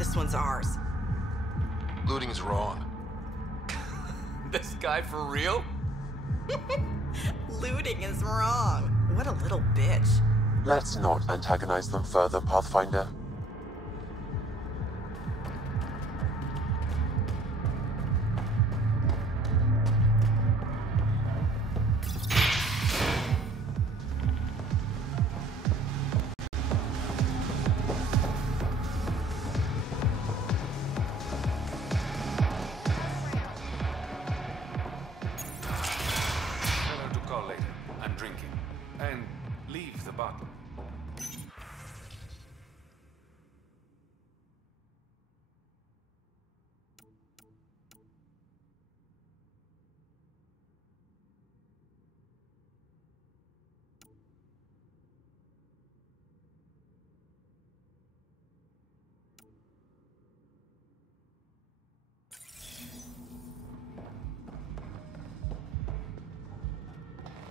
This one's ours. Looting's wrong. This guy for real? Looting is wrong. What a little bitch. Let's not antagonize them further, Pathfinder.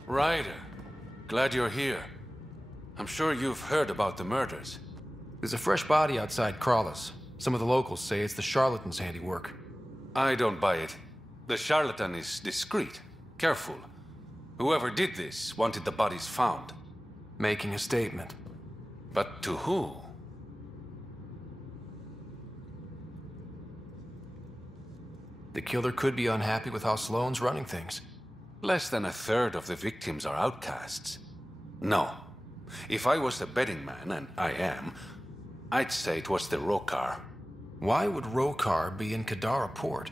Ryder, glad you're here. I'm sure you've heard about the murders. There's a fresh body outside Crawlers. Some of the locals say it's the charlatan's handiwork. I don't buy it. The charlatan is discreet, careful. Whoever did this wanted the bodies found. Making a statement. But to who? The killer could be unhappy with how Sloane's running things. Less than a third of the victims are outcasts. No. If I was the betting man, and I am, I'd say it was the Rokar. Why would Rokar be in Kadara port?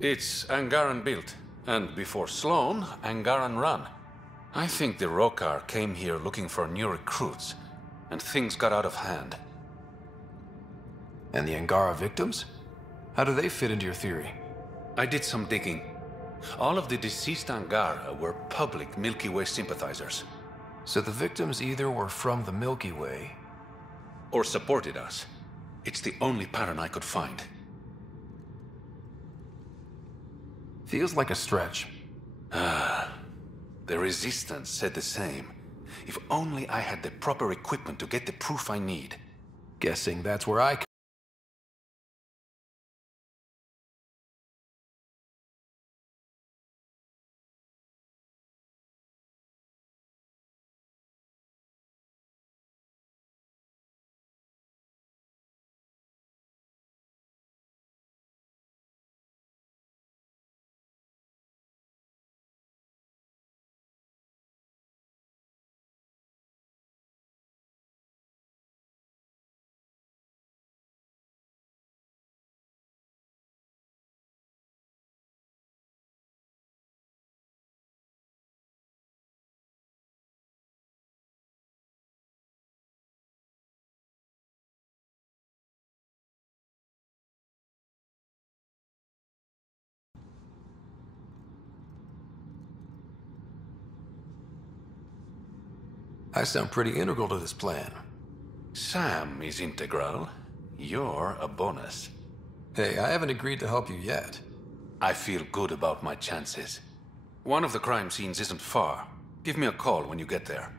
It's Angaran built, and before Sloane, Angaran run. I think the Rokar came here looking for new recruits, and things got out of hand. And the Angara victims? How do they fit into your theory? I did some digging. All of the deceased Angara were public Milky Way sympathizers. So the victims either were from the Milky Way... or supported us. It's the only pattern I could find. Feels like a stretch. The Resistance said the same. If only I had the proper equipment to get the proof I need. Guessing that's where I... I sound pretty integral to this plan. Sam is integral. You're a bonus. Hey, I haven't agreed to help you yet. I feel good about my chances. One of the crime scenes isn't far. Give me a call when you get there.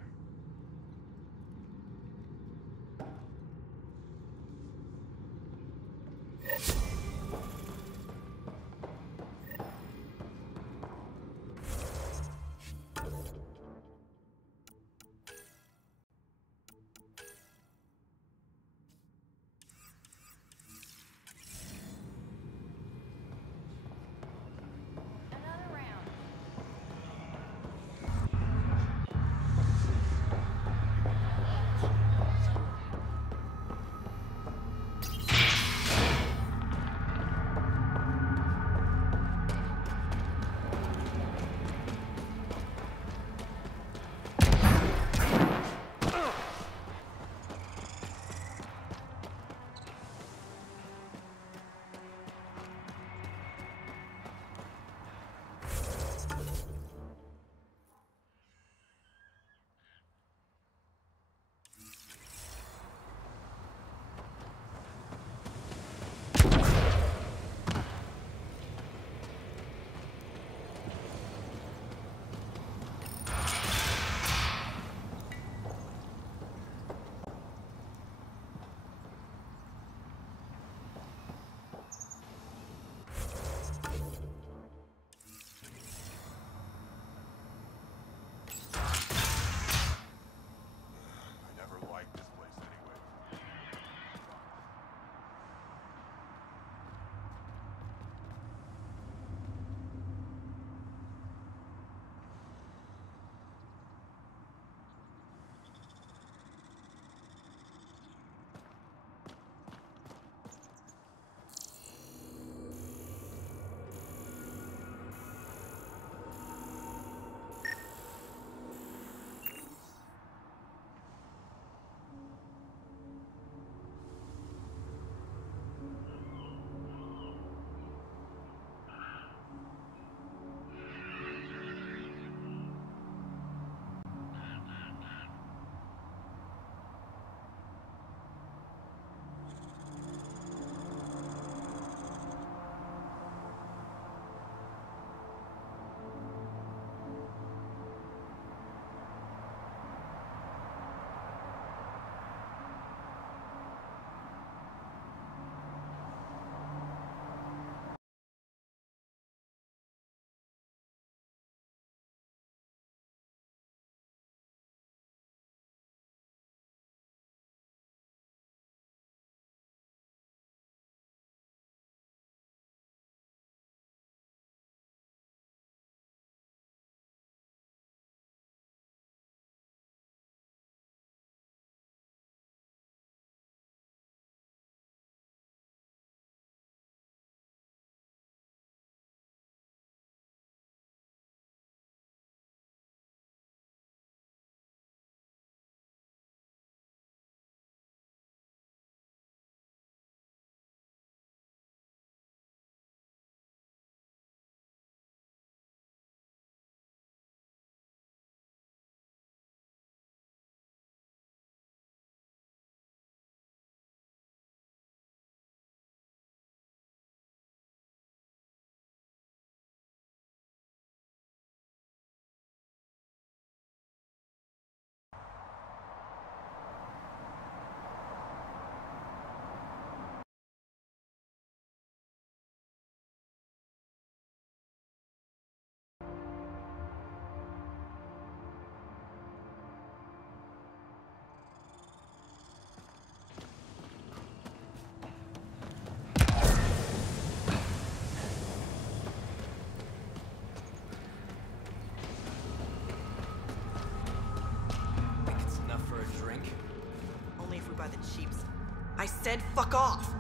said fuck off.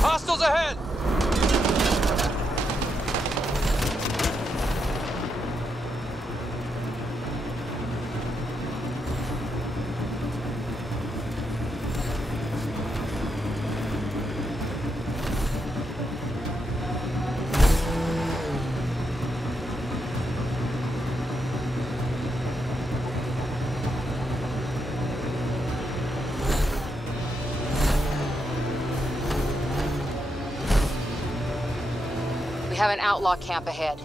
Hostiles ahead! We have an outlaw camp ahead.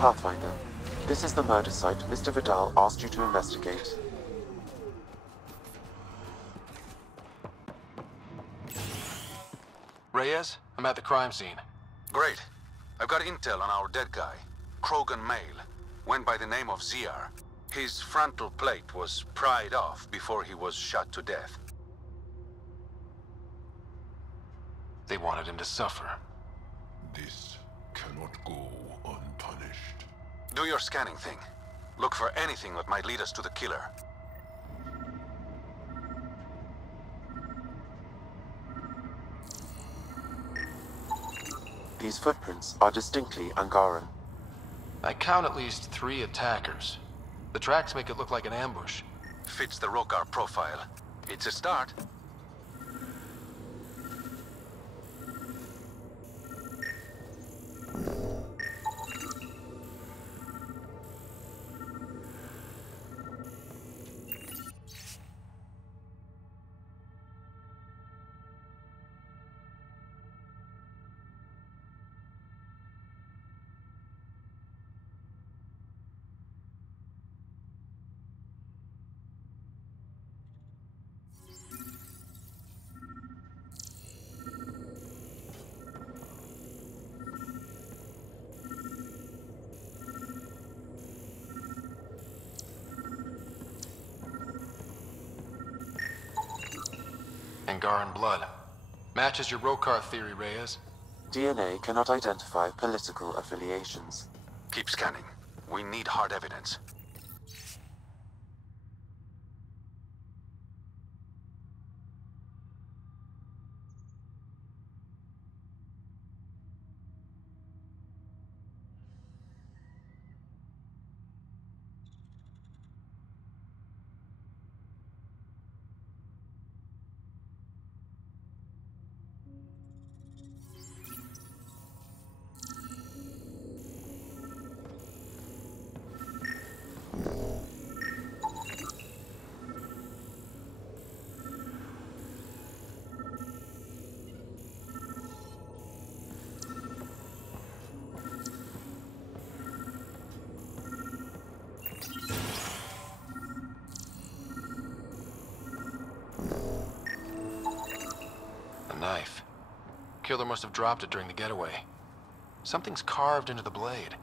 Pathfinder, this is the murder site Mr. Vidal asked you to investigate. Reyes, I'm at the crime scene. Great. I've got intel on our dead guy. Krogan male. Went by the name of ZR. His frontal plate was pried off before he was shot to death. They wanted him to suffer. This cannot go unpunished. Do your scanning thing. Look for anything that might lead us to the killer. These footprints are distinctly Angaran. I count at least 3 attackers. The tracks make it look like an ambush. Fits the Rokar profile. It's a start. Angaran blood. Matches your Rokar theory, Reyes. DNA cannot identify political affiliations. Keep scanning. We need hard evidence. Knife. Killer must have dropped it during the getaway. Something's carved into the blade.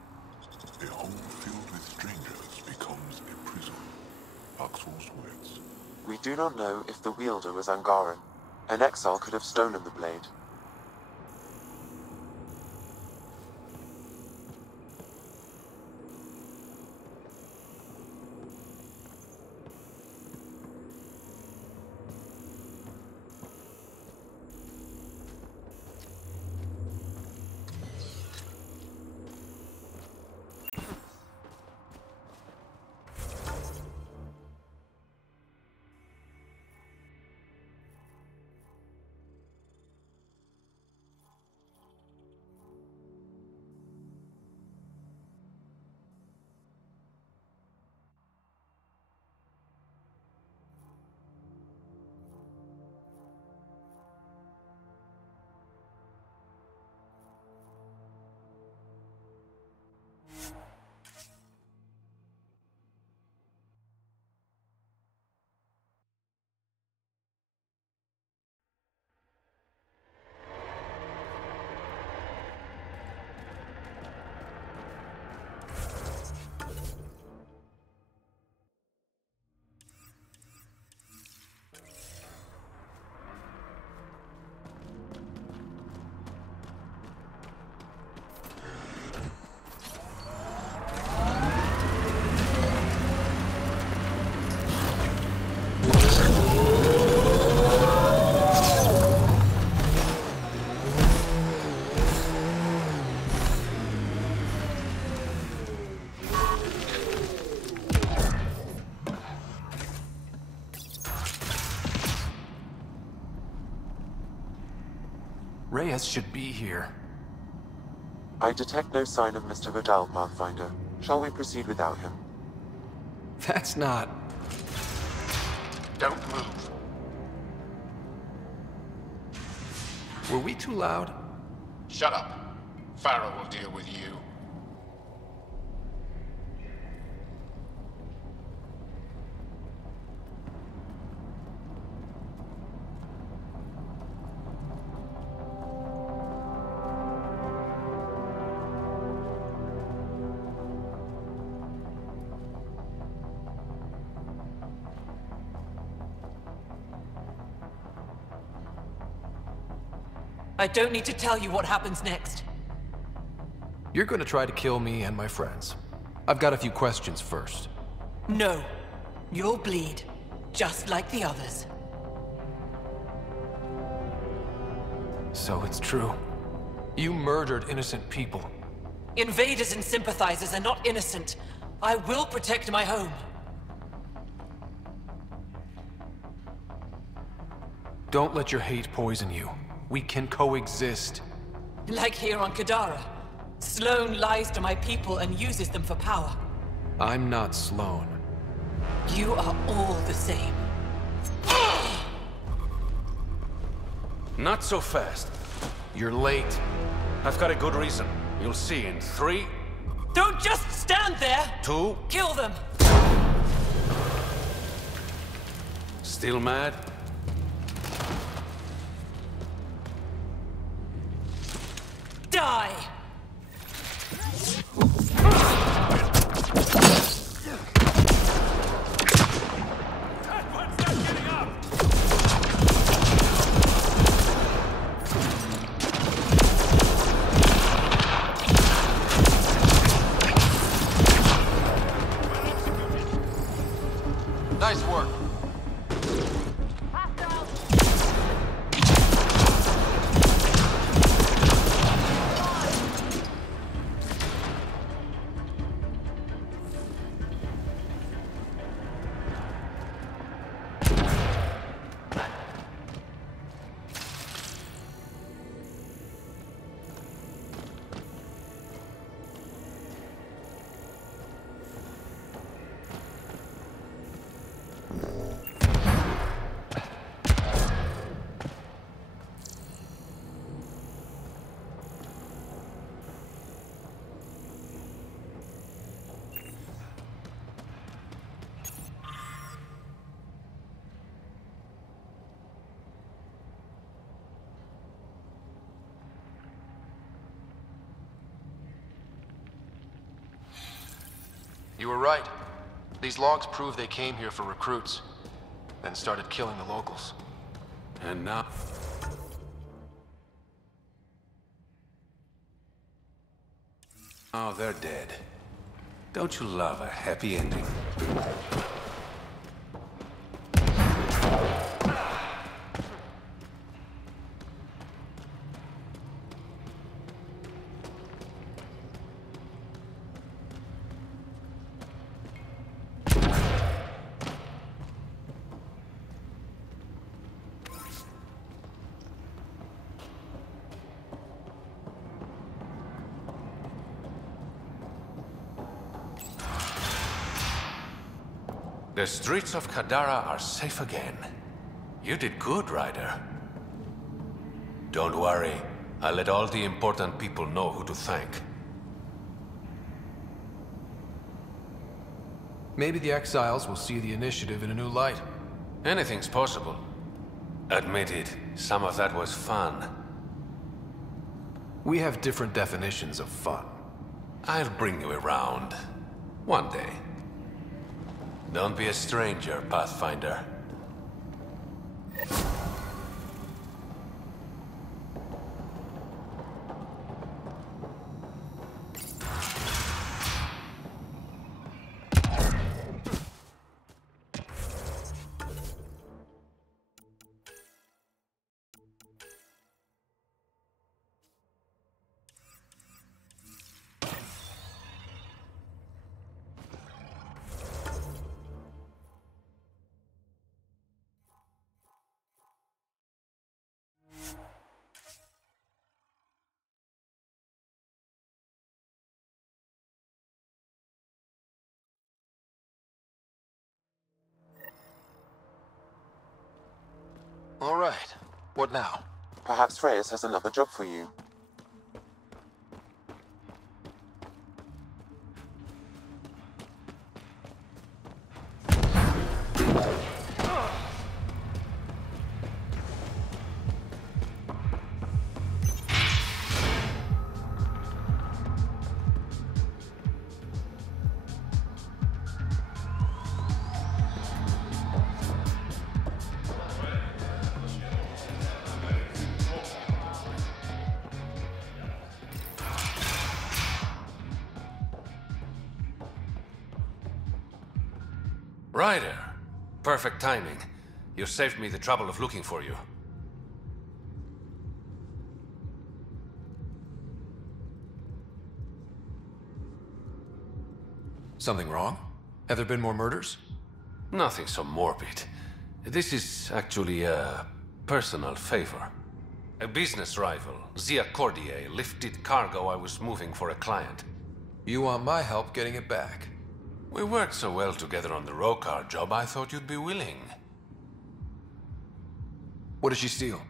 A home filled with strangers becomes a prison. Axel's words. We do not know if the wielder was Angaran. An exile could have stolen the blade. Reyes should be here. I detect no sign of Mr. Vidal, Pathfinder. Shall we proceed without him? That's not... Don't move. Were we too loud? Shut up. Farrell will deal with you. I don't need to tell you what happens next. You're gonna try to kill me and my friends. I've got a few questions first. No. You'll bleed, just like the others. So it's true. You murdered innocent people. Invaders and sympathizers are not innocent. I will protect my home. Don't let your hate poison you. We can coexist. Like here on Kadara. Sloane lies to my people and uses them for power. I'm not Sloane. You are all the same. Not so fast. You're late. I've got a good reason. You'll see in 3, Don't just stand there! 2... Kill them! Still mad? Die! You were right. These logs prove they came here for recruits, then started killing the locals. And now... Oh, they're dead. Don't you love a happy ending? The streets of Kadara are safe again. You did good, Ryder. Don't worry. I'll let all the important people know who to thank. Maybe the exiles will see the initiative in a new light. Anything's possible. Admit it, some of that was fun. We have different definitions of fun. I'll bring you around. One day. Don't be a stranger, Pathfinder. All right. What now? Perhaps Reyes has another job for you. Ryder! Perfect timing. You saved me the trouble of looking for you. Something wrong? Have there been more murders? Nothing so morbid. This is actually a personal favor. A business rival, Zia Cordier, lifted cargo I was moving for a client. You want my help getting it back? We worked so well together on the Rokar job, I thought you'd be willing. What did she steal?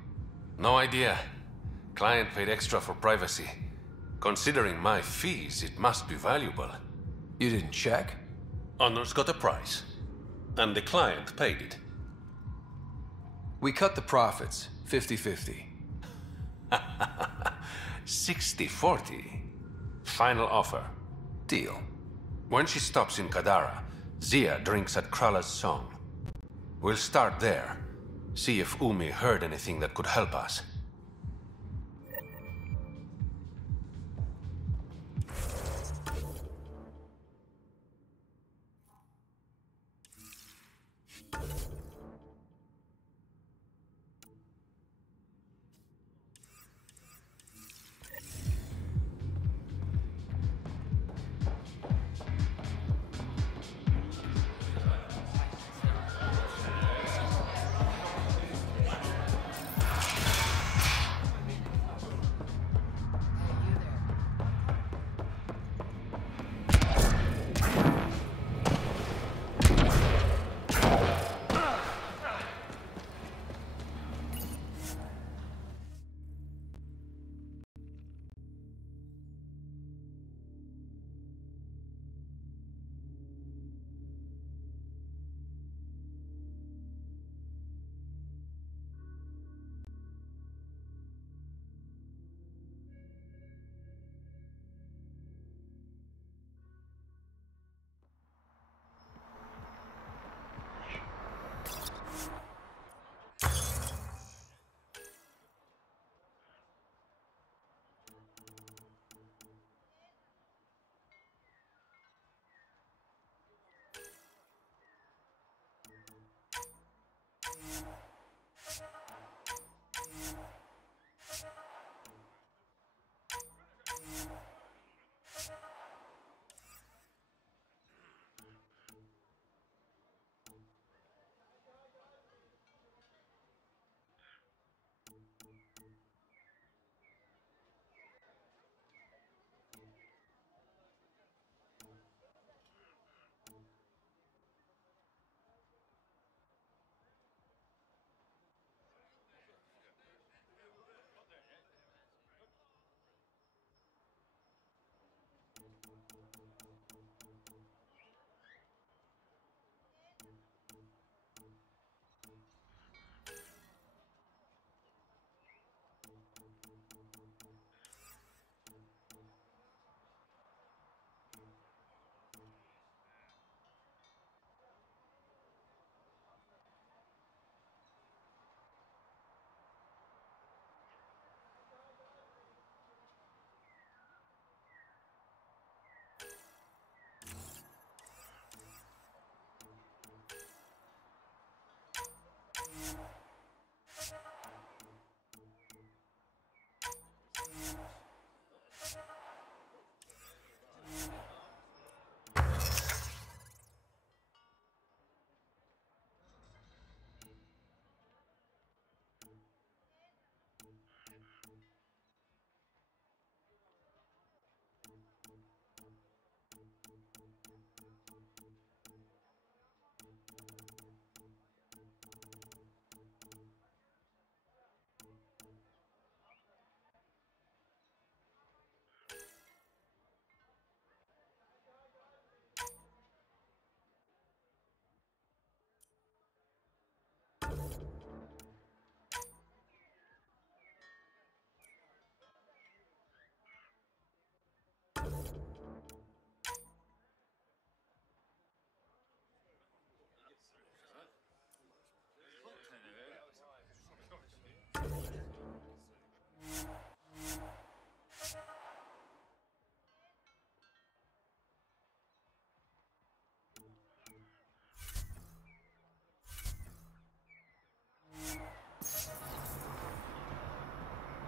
No idea. Client paid extra for privacy. Considering my fees, it must be valuable. You didn't check? Honor's got a price. And the client paid it. We cut the profits, 50-50. 60-40. Final offer. Deal. When she stops in Kadara, Zia drinks at Krala's song. We'll start there. See if Umi heard anything that could help us.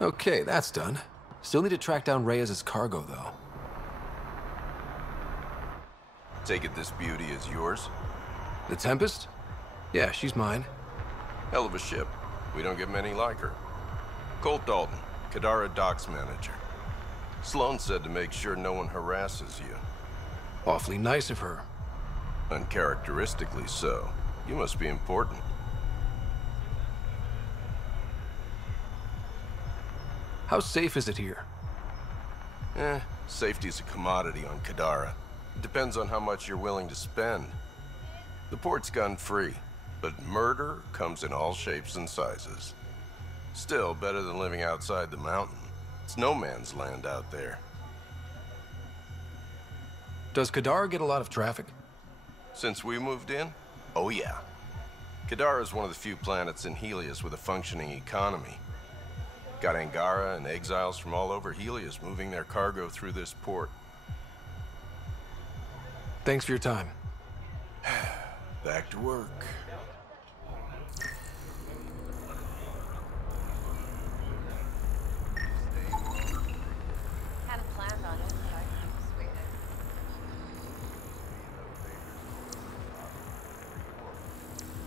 Okay, that's done. Still need to track down Reyes' cargo, though. Take it this beauty is yours? The Tempest? Yeah, she's mine. Hell of a ship. We don't get many like her. Colt Dalton, Kadara Docks Manager. Sloan said to make sure no one harasses you. Awfully nice of her. Uncharacteristically so. You must be important. How safe is it here? Safety's a commodity on Kadara. It depends on how much you're willing to spend. The port's gun-free, but murder comes in all shapes and sizes. Still, better than living outside the mountain. It's no man's land out there. Does Kadara get a lot of traffic? Since we moved in? Oh yeah. Kadara is one of the few planets in Helios with a functioning economy. Got Angara and exiles from all over Helios moving their cargo through this port. Thanks for your time. Back to work. Hadn't planned on it, but I was waiting.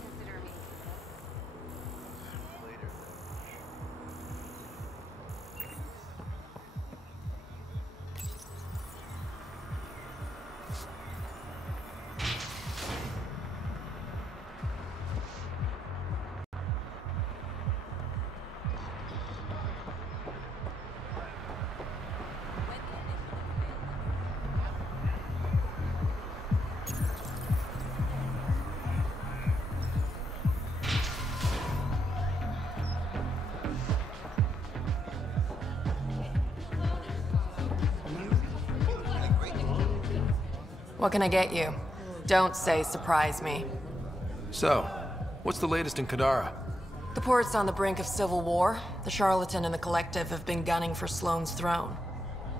Consider me. What can I get you? Don't say surprise me. So, what's the latest in Kadara? The port's on the brink of civil war. The Charlatan and the Collective have been gunning for Sloane's throne.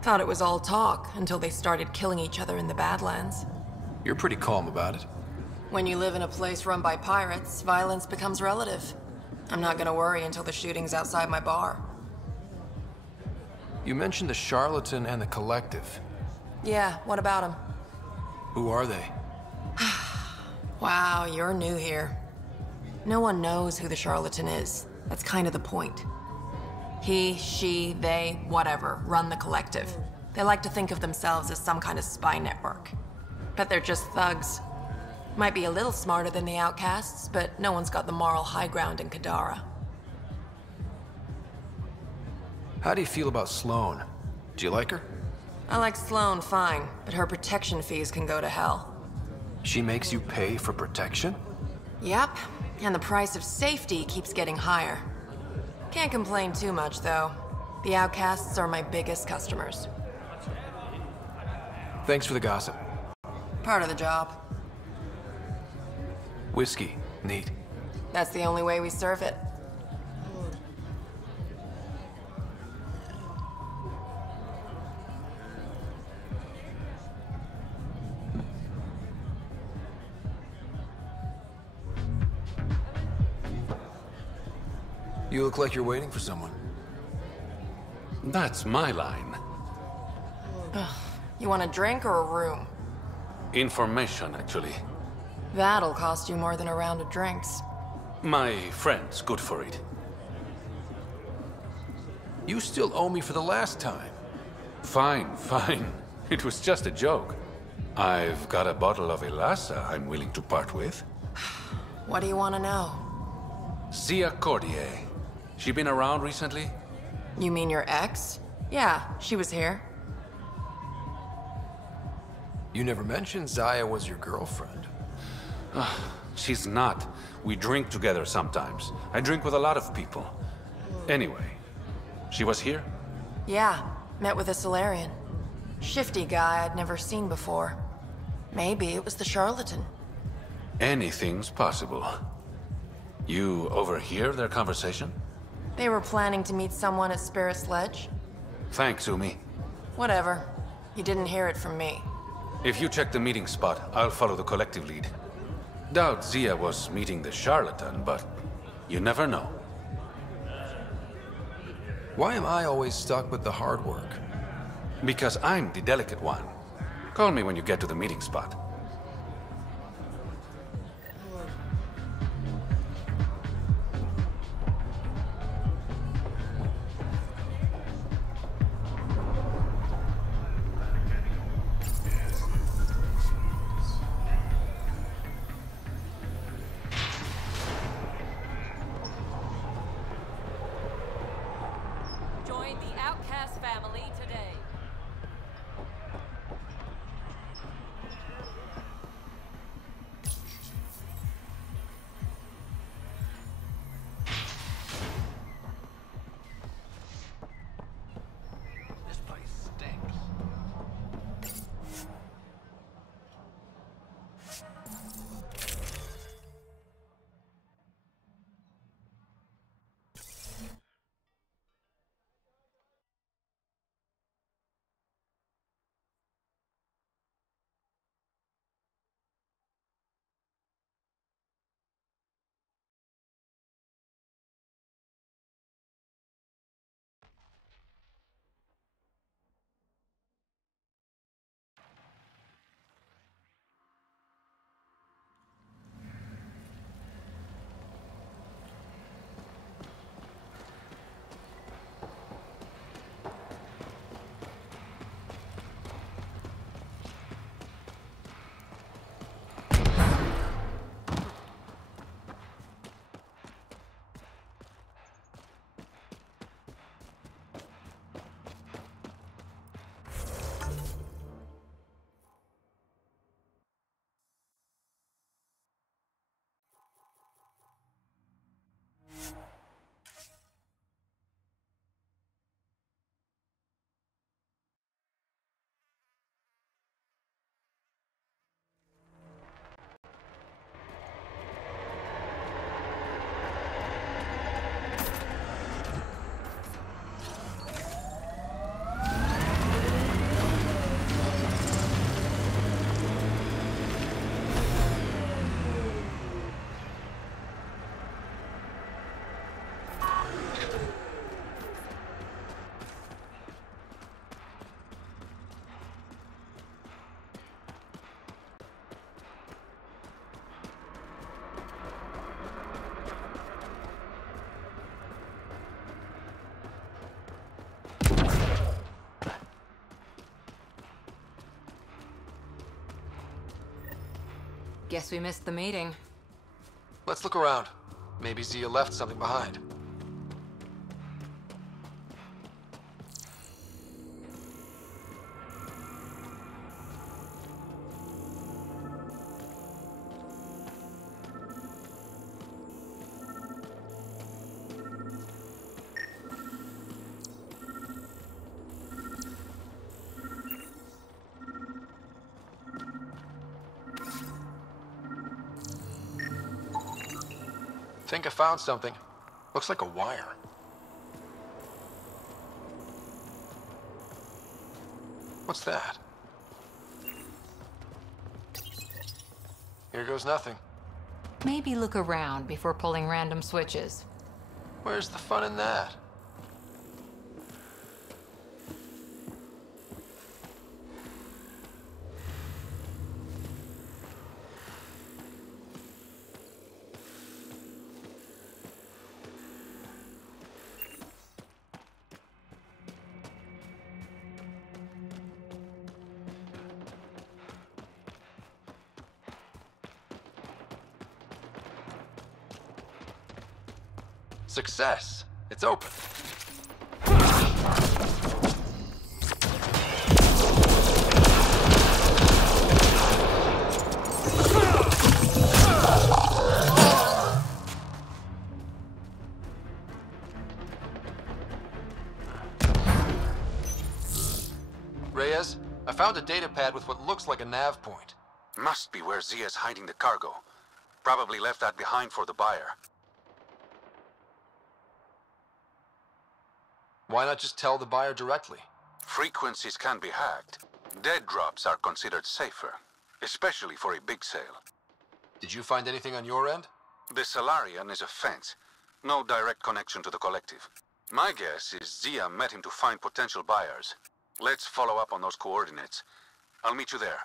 Thought it was all talk until they started killing each other in the Badlands. You're pretty calm about it. When you live in a place run by pirates, violence becomes relative. I'm not gonna worry until the shooting's outside my bar. You mentioned the Charlatan and the Collective. Yeah, what about them? Who are they? Wow, you're new here. No one knows who the Charlatan is. That's kind of the point. He, she, they, whatever, run the Collective. They like to think of themselves as some kind of spy network. But they're just thugs. Might be a little smarter than the outcasts, but no one's got the moral high ground in Kadara. How do you feel about Sloan? Do you like her? I like Sloane fine, but her protection fees can go to hell. She makes you pay for protection? Yep, and the price of safety keeps getting higher. Can't complain too much, though. The outcasts are my biggest customers. Thanks for the gossip. Part of the job. Whiskey. Neat. That's the only way we serve it. You look like you're waiting for someone. That's my line. You want a drink or a room? Information, actually. That'll cost you more than a round of drinks. My friend's good for it. You still owe me for the last time. Fine, fine. It was just a joke. I've got a bottle of Elasa I'm willing to part with. What do you want to know? Zia Cordier. She been around recently? You mean your ex? Yeah, she was here. You never mentioned Zaya was your girlfriend. She's not. We drink together sometimes. I drink with a lot of people. Anyway, she was here? Yeah, met with a Solarian. Shifty guy I'd never seen before. Maybe it was the Charlatan. Anything's possible. You overhear their conversation? They were planning to meet someone at Spirit's Ledge. Thanks, Umi. Whatever. You didn't hear it from me. If you check the meeting spot, I'll follow the collective lead. Doubt Zia was meeting the Charlatan, but you never know. Why am I always stuck with the hard work? Because I'm the delicate one. Call me when you get to the meeting spot. Join the Outcast family today. This place stinks. Guess we missed the meeting. Let's look around. Maybe Zia left something behind. Think I found something. Looks like a wire. What's that? Here goes nothing. Maybe look around before pulling random switches. Where's the fun in that? Success. It's open. Reyes, I found a data pad with what looks like a nav point. Must be where Zia's hiding the cargo. Probably left that behind for the buyer. Why not just tell the buyer directly? Frequencies can be hacked. Dead drops are considered safer, especially for a big sale. Did you find anything on your end? The Salarian is a fence. No direct connection to the collective. My guess is Zia met him to find potential buyers. Let's follow up on those coordinates. I'll meet you there.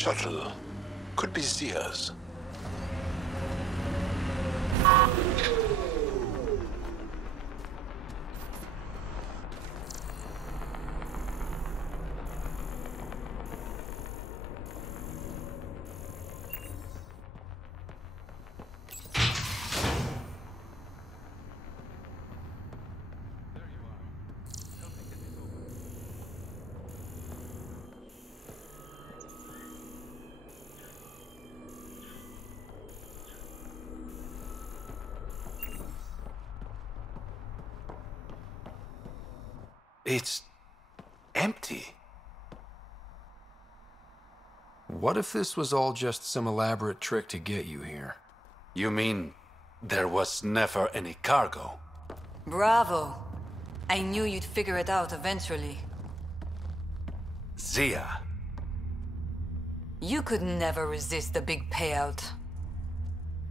Shuttle could be Zia's. It's empty. What if this was all just some elaborate trick to get you here? You mean there was never any cargo? Bravo. I knew you'd figure it out eventually. Zia. You could never resist the big payout.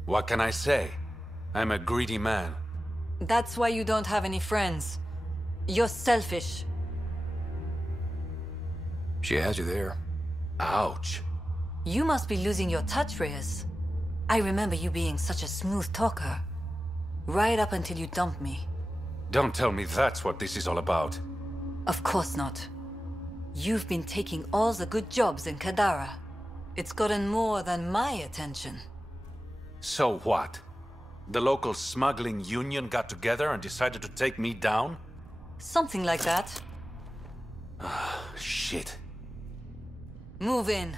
What can I say? I'm a greedy man. That's why you don't have any friends. You're selfish. She has you there. Ouch. You must be losing your touch, Reyes. I remember you being such a smooth talker. Right up until you dumped me. Don't tell me that's what this is all about. Of course not. You've been taking all the good jobs in Kadara. It's gotten more than my attention. So what? The local smuggling union got together and decided to take me down? Something like that. Shit. Move in.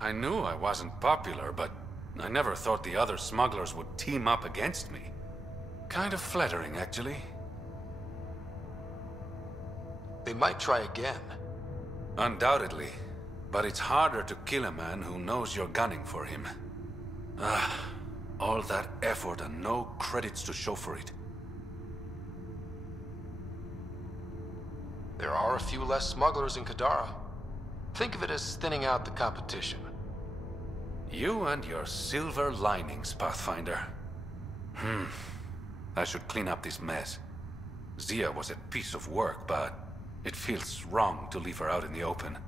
I knew I wasn't popular, but I never thought the other smugglers would team up against me. Kind of flattering, actually. They might try again. Undoubtedly. But it's harder to kill a man who knows you're gunning for him. All that effort and no credits to show for it. There are a few less smugglers in Kadara. Think of it as thinning out the competition. You and your silver linings, Pathfinder. I should clean up this mess. Zia was a piece of work, but it feels wrong to leave her out in the open.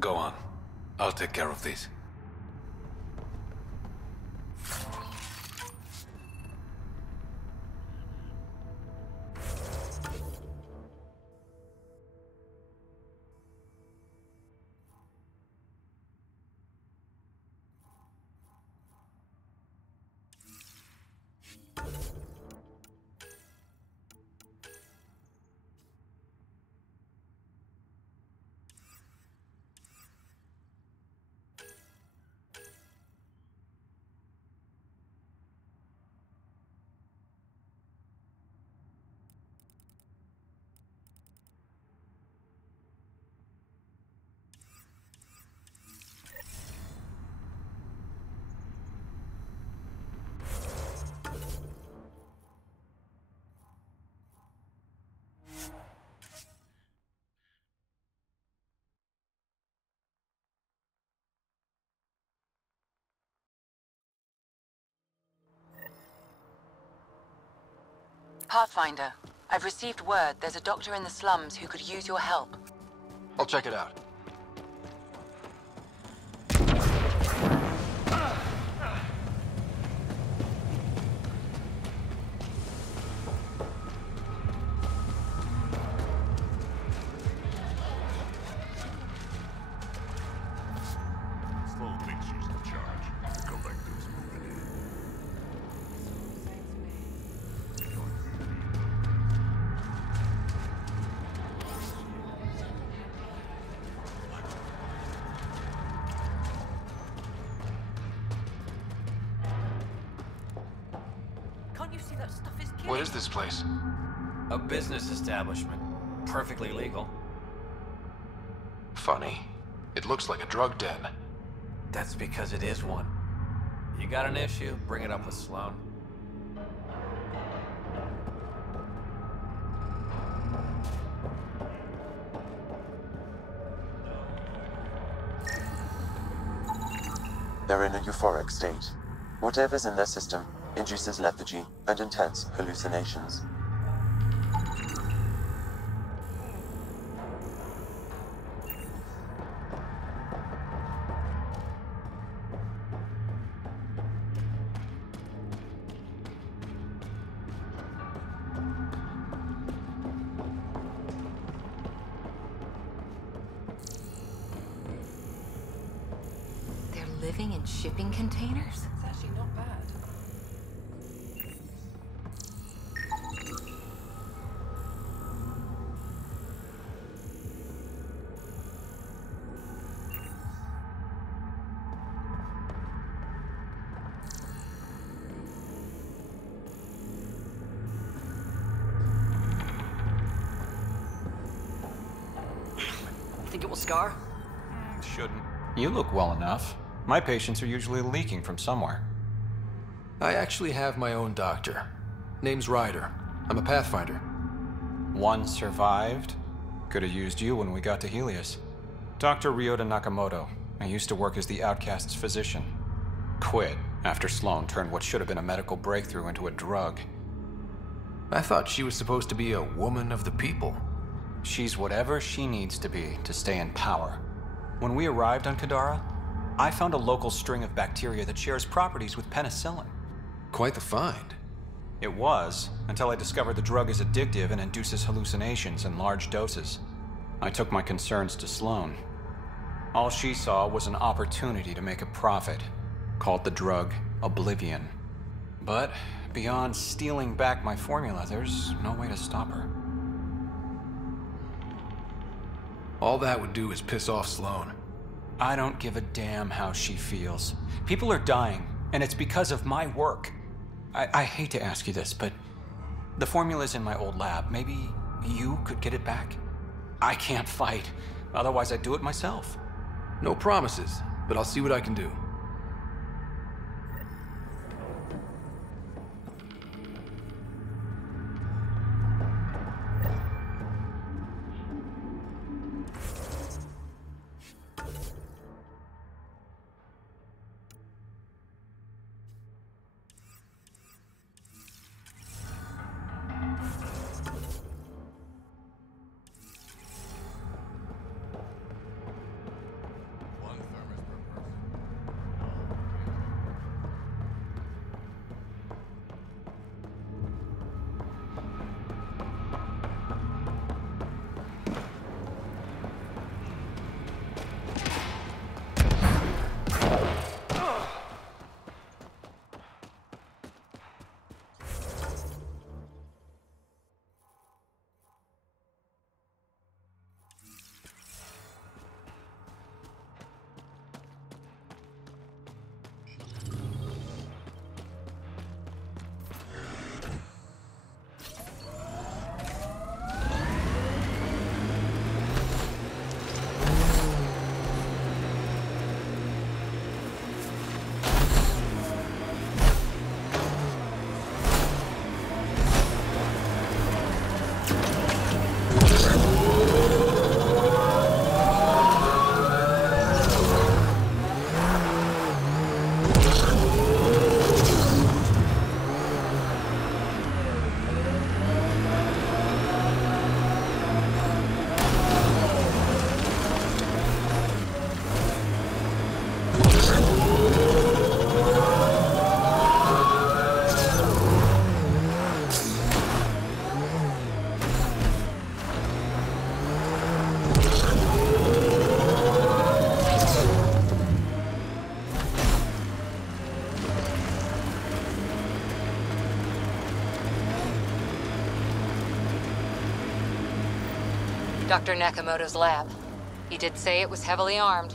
Go on. I'll take care of this. Pathfinder, I've received word there's a doctor in the slums who could use your help. I'll check it out. Sloan thinks she's in charge. The collective's moving in. Can't you see that stuff is killing? What is this place? A business establishment. Perfectly legal. Funny. It looks like a drug den. That's because it is one. You got an issue? Bring it up with Sloan. They're in a euphoric state. Whatever's in their system induces lethargy and intense hallucinations. They're living in shipping containers? It's actually not bad. Think it will scar? Shouldn't. You look well enough. My patients are usually leaking from somewhere. I actually have my own doctor. Name's Ryder. I'm a Pathfinder. One survived. Could have used you when we got to Helios. Dr. Ryota Nakamoto. I used to work as the outcast's physician. Quit after Sloan turned what should have been a medical breakthrough into a drug. I thought she was supposed to be a woman of the people. She's whatever she needs to be to stay in power. When we arrived on Kadara, I found a local string of bacteria that shares properties with penicillin. Quite the find. It was, until I discovered the drug is addictive and induces hallucinations in large doses. I took my concerns to Sloan. All she saw was an opportunity to make a profit, called the drug Oblivion. But beyond stealing back my formula, there's no way to stop her. All that would do is piss off Sloan. I don't give a damn how she feels. People are dying, and it's because of my work. I hate to ask you this, but the formula's in my old lab. Maybe you could get it back? I can't fight. Otherwise, I'd do it myself. No promises, but I'll see what I can do. Dr. Nakamoto's lab. He did say it was heavily armed.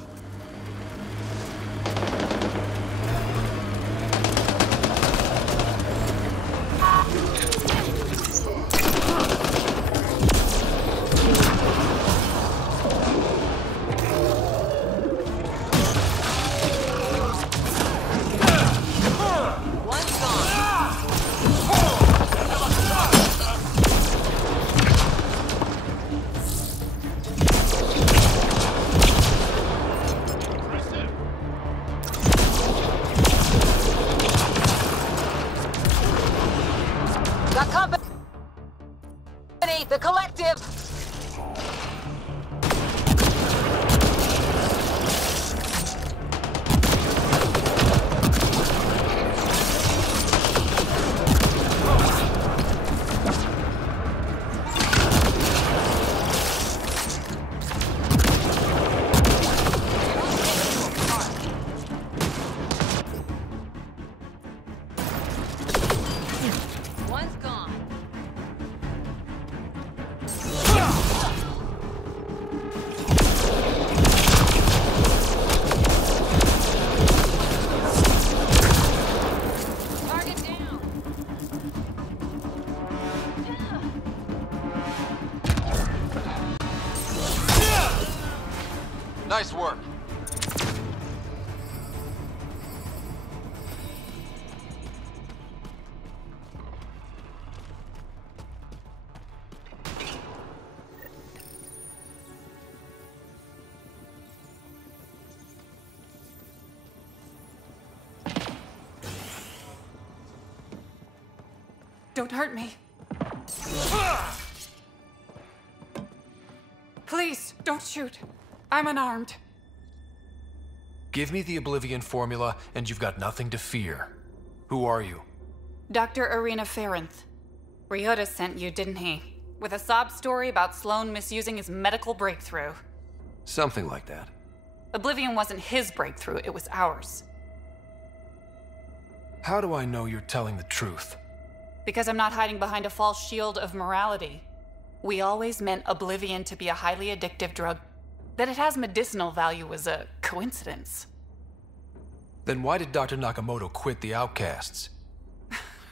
Got company! The collective! One's gone. Target down. Nice work. Don't hurt me. Please, don't shoot. I'm unarmed. Give me the Oblivion formula, and you've got nothing to fear. Who are you? Dr. Arena Ferenth. Ryota sent you, didn't he? With a sob story about Sloan misusing his medical breakthrough. Something like that. Oblivion wasn't his breakthrough, it was ours. How do I know you're telling the truth? Because I'm not hiding behind a false shield of morality. We always meant Oblivion to be a highly addictive drug. That it has medicinal value was a coincidence. Then why did Dr. Nakamoto quit the Outcasts?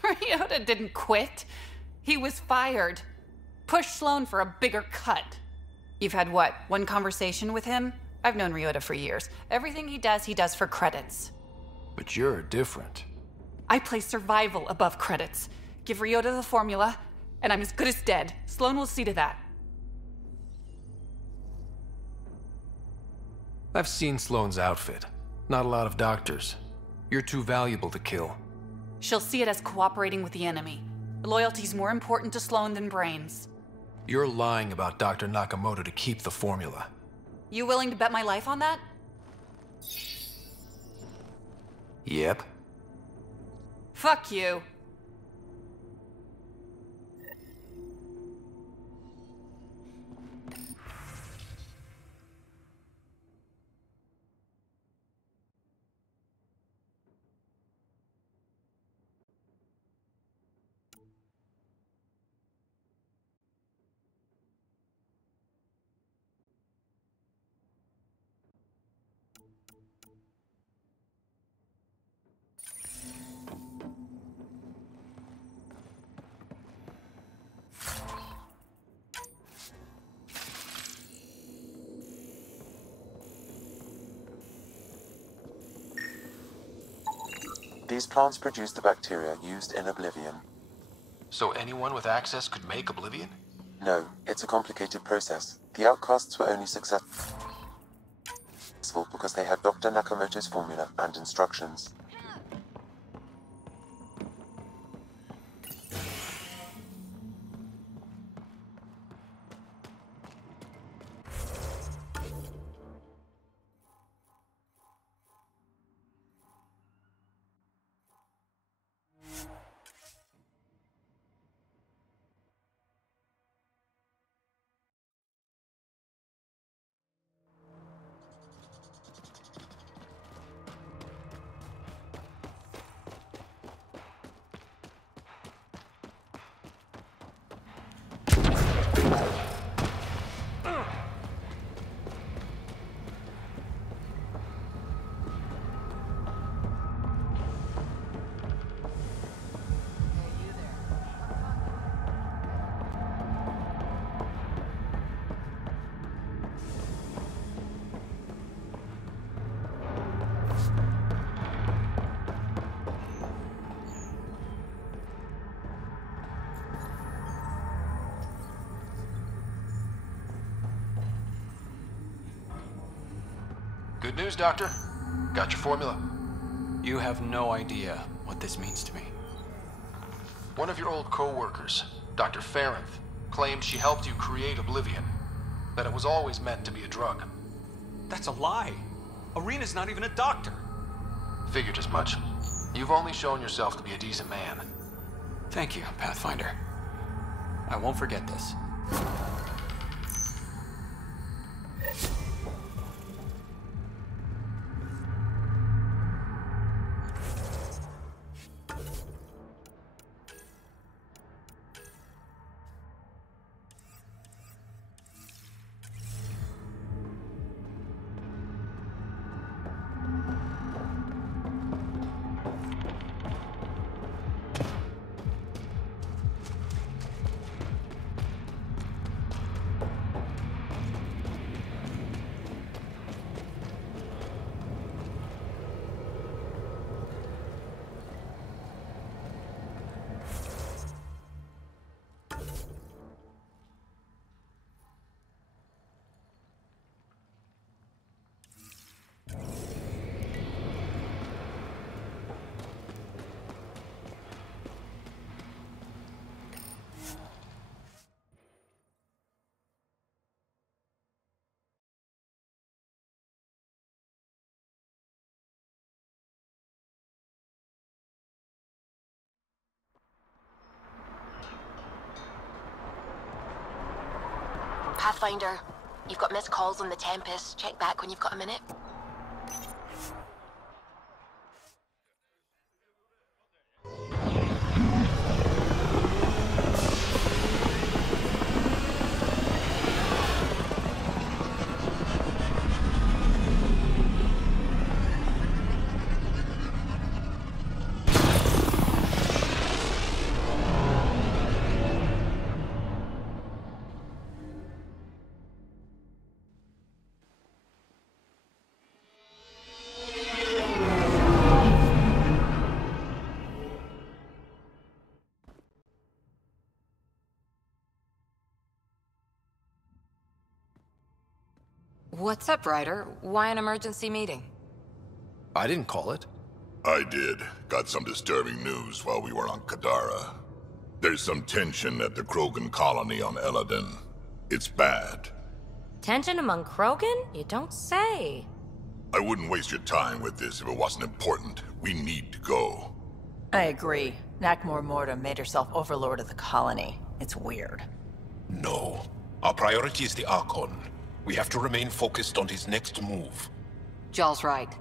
Ryota didn't quit. He was fired. Pushed Sloan for a bigger cut. You've had what, one conversation with him? I've known Ryota for years. Everything he does for credits. But you're different. I place survival above credits. Give Ryota the formula, and I'm as good as dead. Sloan will see to that. I've seen Sloane's outfit. Not a lot of doctors. You're too valuable to kill. She'll see it as cooperating with the enemy. Loyalty's more important to Sloan than brains. You're lying about Dr. Nakamoto to keep the formula. You willing to bet my life on that? Yep. Fuck you. These plants produce the bacteria used in Oblivion. So anyone with access could make Oblivion? No, it's a complicated process. The Outcasts were only successful because they had Dr. Nakamoto's formula and instructions. Good news, Doctor. Got your formula. You have no idea what this means to me. One of your old co-workers, Dr. Farrenth, claimed she helped you create Oblivion. That it was always meant to be a drug. That's a lie. Arena's not even a doctor. Figured as much. You've only shown yourself to be a decent man. Thank you, Pathfinder. I won't forget this. Pathfinder, you've got missed calls on the Tempest. Check back when you've got a minute. What's up, Ryder? Why an emergency meeting? I didn't call it. I did. Got some disturbing news while we were on Kadara. There's some tension at the Krogan colony on Eladin. It's bad. Tension among Krogan? You don't say. I wouldn't waste your time with this if it wasn't important. We need to go. I agree. Nakmor Morta made herself overlord of the colony. It's weird. No. Our priority is the Archon. We have to remain focused on his next move. Jaal's right.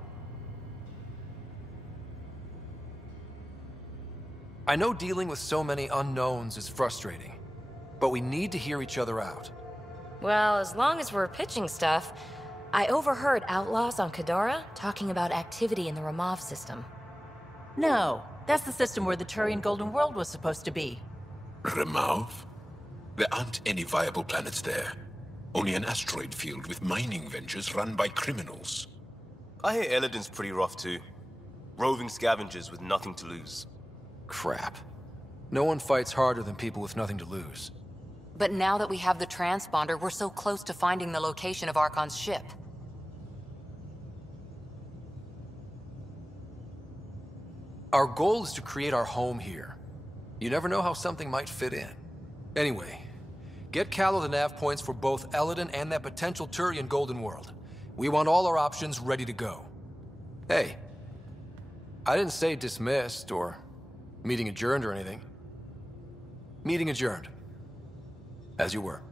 I know dealing with so many unknowns is frustrating, but we need to hear each other out. Well, as long as we're pitching stuff, I overheard outlaws on Kadara talking about activity in the Ramov system. No, that's the system where the Turian Golden World was supposed to be. Ramov? There aren't any viable planets there. Only an asteroid field with mining ventures run by criminals. I hear Eladin's pretty rough too. Roving scavengers with nothing to lose. Crap. No one fights harder than people with nothing to lose. But now that we have the transponder, we're so close to finding the location of Archon's ship. Our goal is to create our home here. You never know how something might fit in. Anyway, get Callow the nav points for both Eladin and that potential Turian Golden World. We want all our options ready to go. Hey, I didn't say dismissed or meeting adjourned or anything. Meeting adjourned. As you were.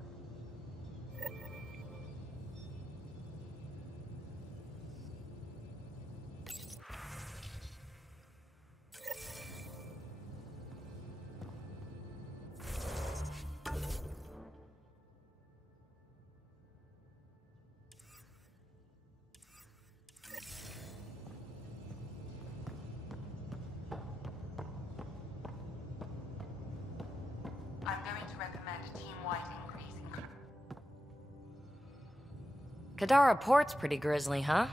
Kadara Port's pretty grisly, huh?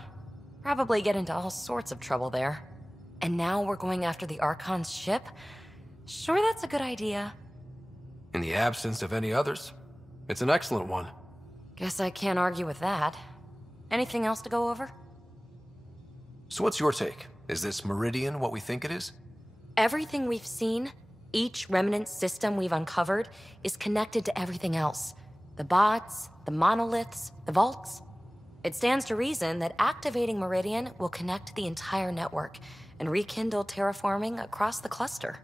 Probably get into all sorts of trouble there. And now we're going after the Archon's ship? Sure that's a good idea. In the absence of any others, it's an excellent one. Guess I can't argue with that. Anything else to go over? So what's your take? Is this Meridian what we think it is? Everything we've seen, each remnant system we've uncovered, is connected to everything else. The bots, the monoliths, the vaults. It stands to reason that activating Meridian will connect the entire network and rekindle terraforming across the cluster.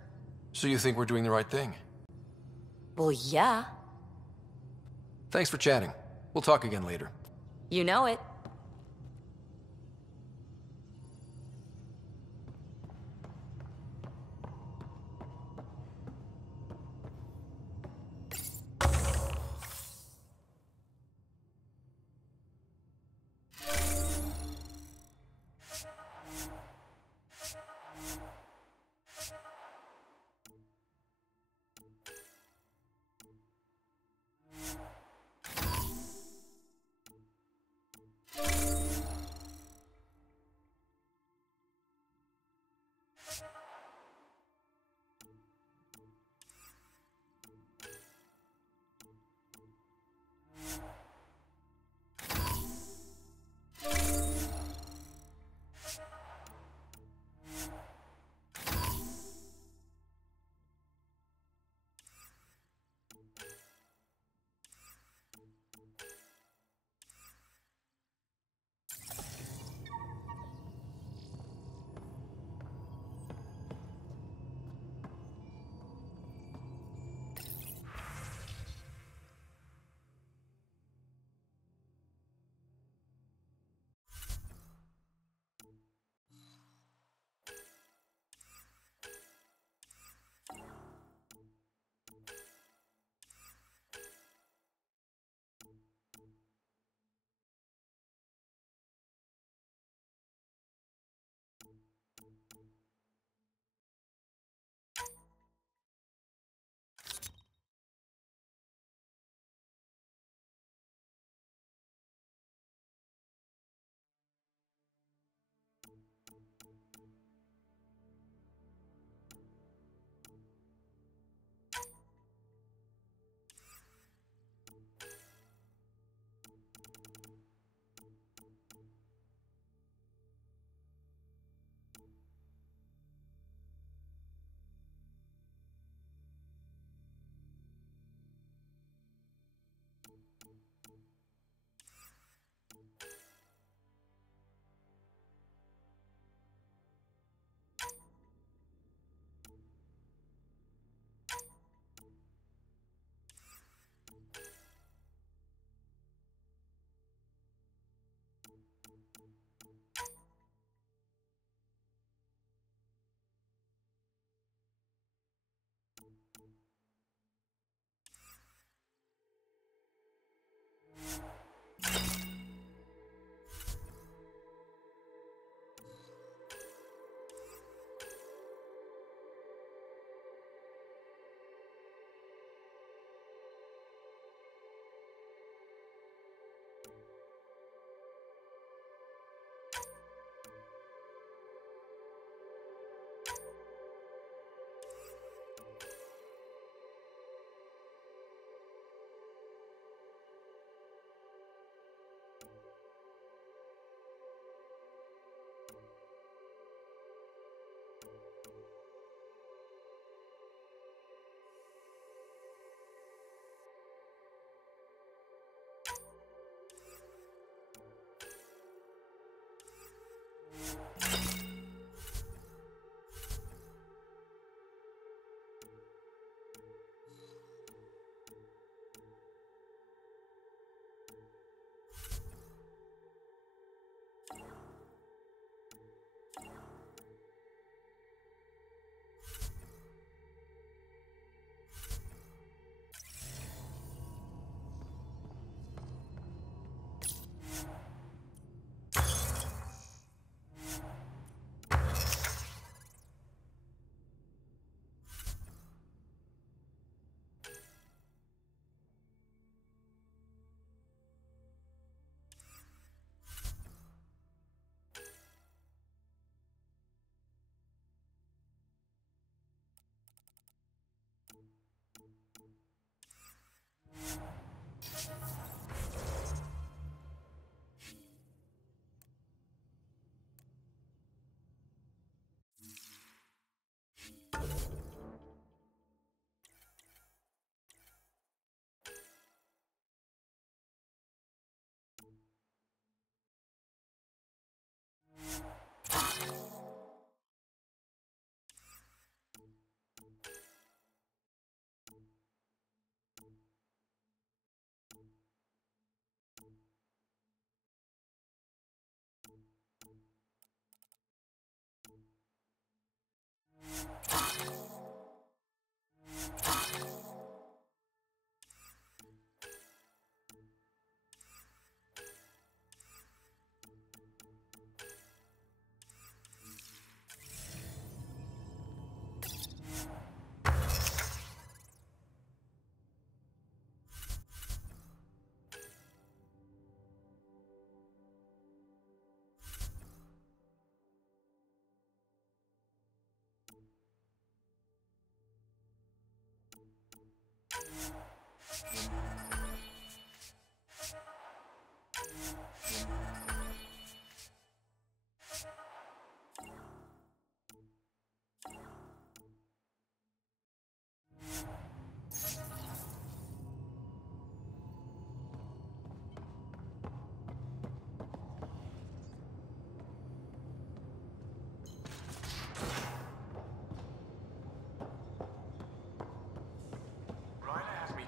So you think we're doing the right thing? Well, yeah. Thanks for chatting. We'll talk again later. You know it.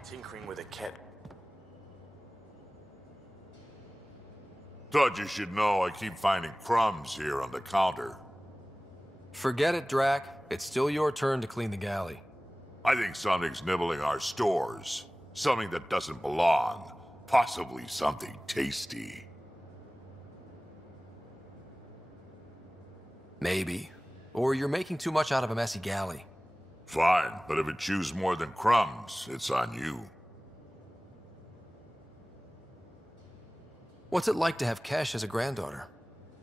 Tinkering with a cat. Thought you should know I keep finding crumbs here on the counter. Forget it, Drac. It's still your turn to clean the galley. I think something's nibbling our stores. Something that doesn't belong. Possibly something tasty. Maybe. Or you're making too much out of a messy galley. Fine, but if it chews more than crumbs, it's on you. What's it like to have Kesh as a granddaughter?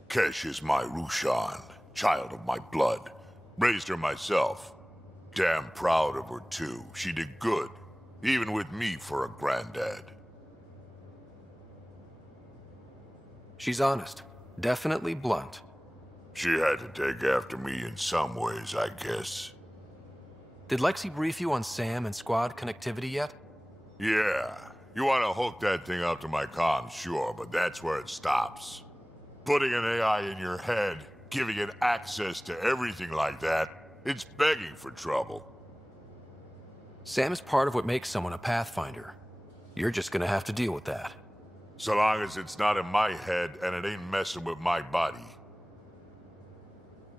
Kesh is my Rushan, child of my blood. Raised her myself. Damn proud of her too. She did good, even with me for a granddad. She's honest. Definitely blunt. She had to take after me in some ways, I guess. Did Lexi brief you on Sam and squad connectivity yet? Yeah. You want to hook that thing up to my comms, sure, but that's where it stops. Putting an AI in your head, giving it access to everything like that, it's begging for trouble. Sam is part of what makes someone a Pathfinder. You're just gonna have to deal with that. So long as it's not in my head and it ain't messing with my body.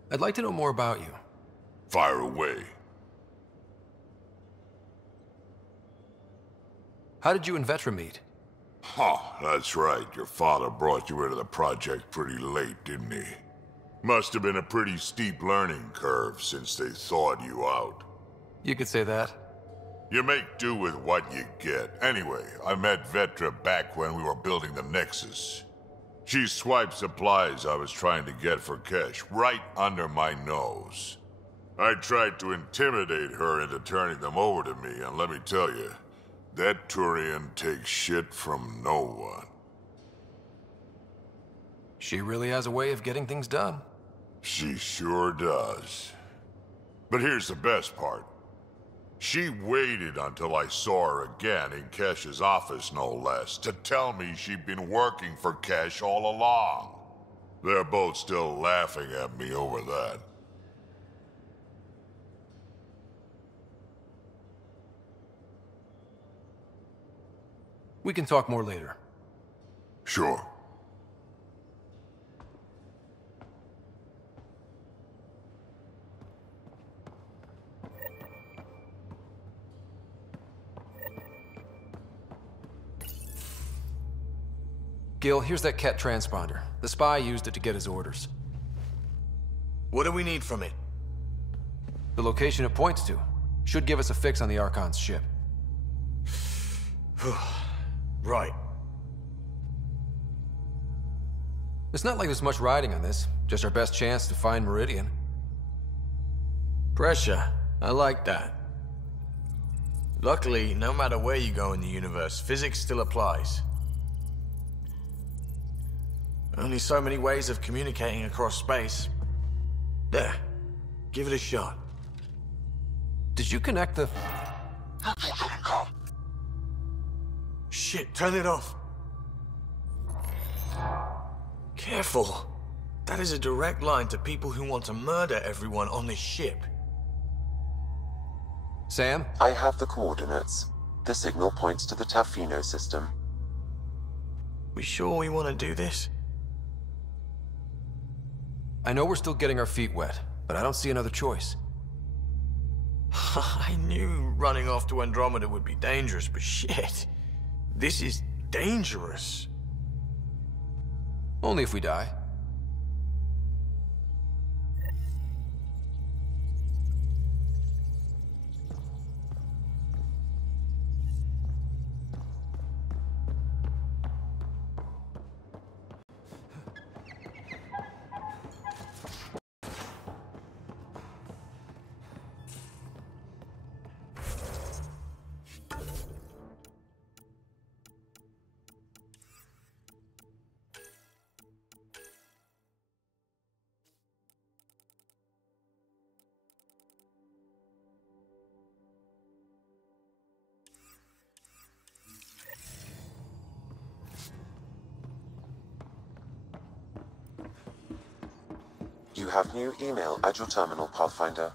I'd like to know more about you. Fire away. How did you and Vetra meet? Huh, that's right. Your father brought you into the project pretty late, didn't he? Must have been a pretty steep learning curve since they thawed you out. You could say that. You make do with what you get. Anyway, I met Vetra back when we were building the Nexus. She swiped supplies I was trying to get for Kesh right under my nose. I tried to intimidate her into turning them over to me, and let me tell you, that Turian takes shit from no one. She really has a way of getting things done. She sure does. But here's the best part. She waited until I saw her again in Kesh's office, no less, to tell me she'd been working for Kesh all along. They're both still laughing at me over that. We can talk more later. Sure. Gil, here's that Ket transponder. The spy used it to get his orders. What do we need from it? The location it points to. Should give us a fix on the Archon's ship. Right. It's not like there's much riding on this. Just our best chance to find Meridian. Pressure. I like that. Luckily, no matter where you go in the universe, physics still applies. Only so many ways of communicating across space. There. Give it a shot. Did you connect the... Shit, turn it off. Careful. That is a direct line to people who want to murder everyone on this ship. Sam? I have the coordinates. The signal points to the Tafino system. We sure we want to do this? I know we're still getting our feet wet, but I don't see another choice. I knew running off to Andromeda would be dangerous, but shit. This is dangerous. Only if we die. have new email at your terminal, Pathfinder.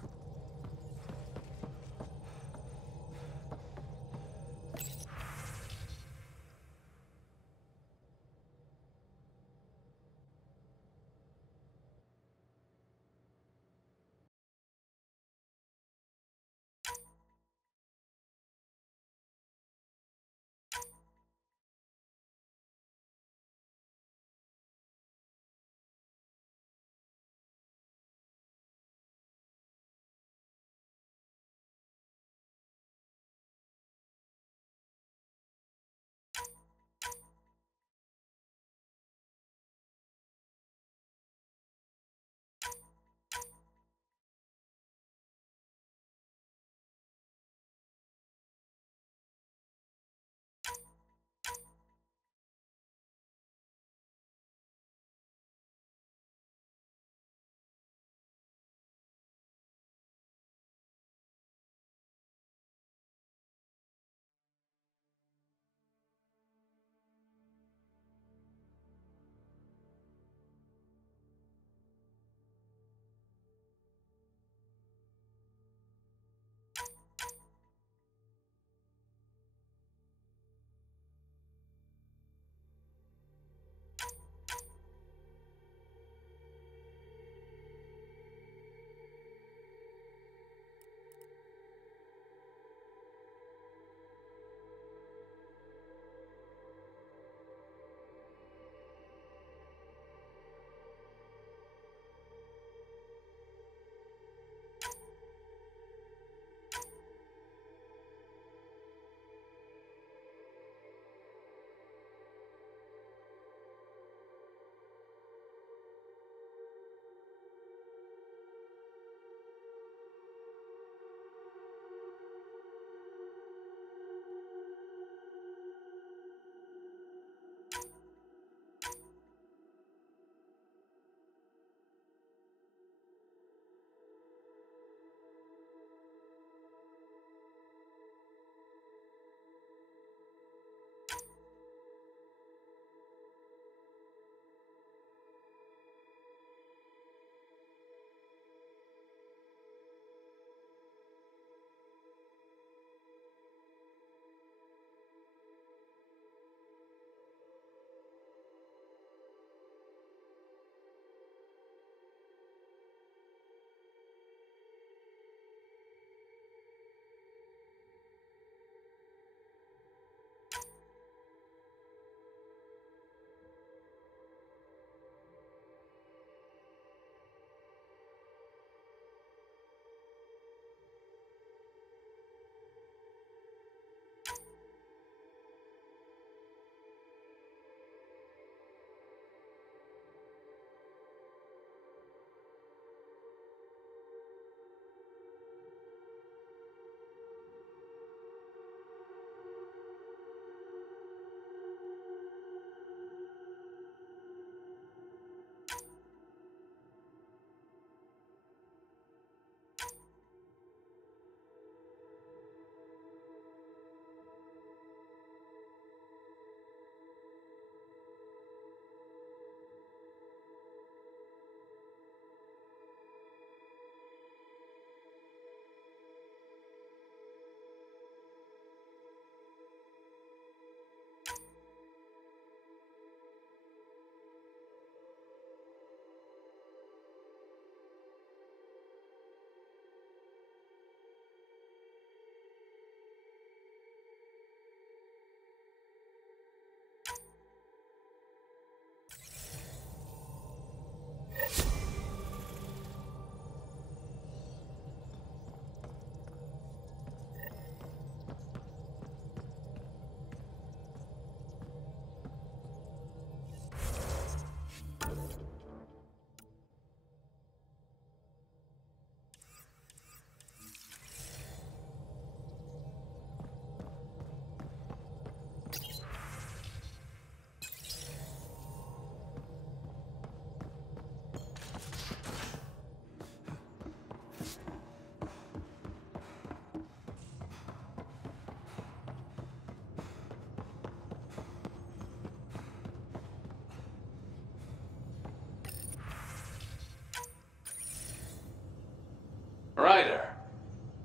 Ryder,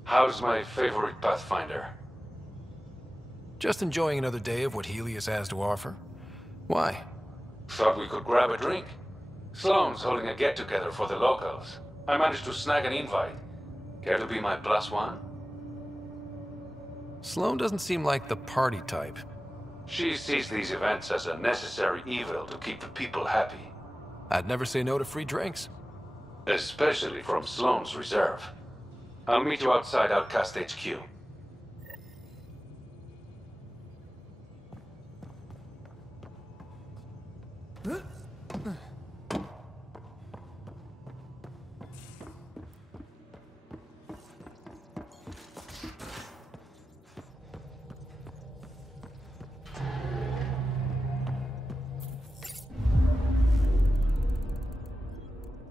how's my favorite Pathfinder? Just enjoying another day of what Helios has to offer. Why? Thought we could grab a drink. Sloane's holding a get-together for the locals. I managed to snag an invite. Care to be my +1? Sloane doesn't seem like the party type. She sees these events as a necessary evil to keep the people happy. I'd never say no to free drinks. Especially from Sloane's reserve. I'll meet you outside Outcast HQ.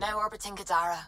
Now orbiting Kadara.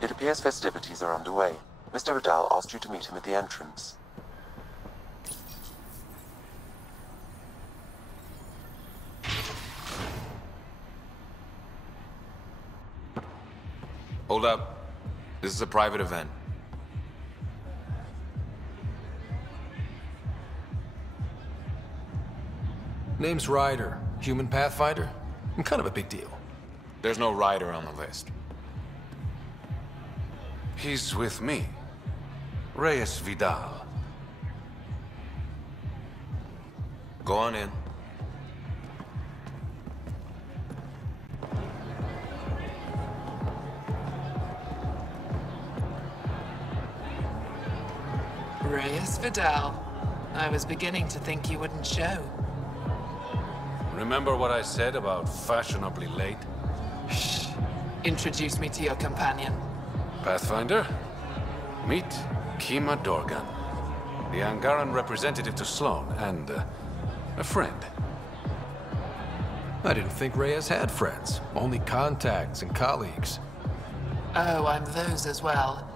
It appears festivities are underway. Mr. Vidal asked you to meet him at the entrance. Hold up. This is a private event. Name's Ryder. Human Pathfinder? I'm kind of a big deal. There's no Ryder on the list. He's with me. Reyes Vidal. Go on in. Reyes Vidal. I was beginning to think you wouldn't show. Remember what I said about fashionably late? Shh. Introduce me to your companion. Pathfinder, meet Kima Dorgan, the Angaran representative to Sloane, and a friend. I didn't think Reyes had friends, only contacts and colleagues. Oh, I'm those as well.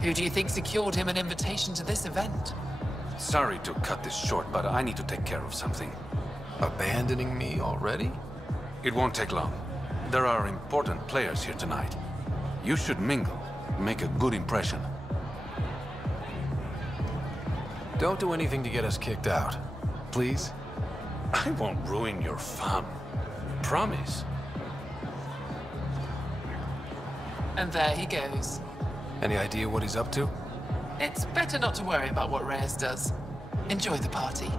Who do you think secured him an invitation to this event? Sorry to cut this short, but I need to take care of something. Abandoning me already? It won't take long. There are important players here tonight. You should mingle. Make a good impression. Don't do anything to get us kicked out. Please? I won't ruin your fun. Promise. And there he goes. Any idea what he's up to? It's better not to worry about what Reyes does. Enjoy the party.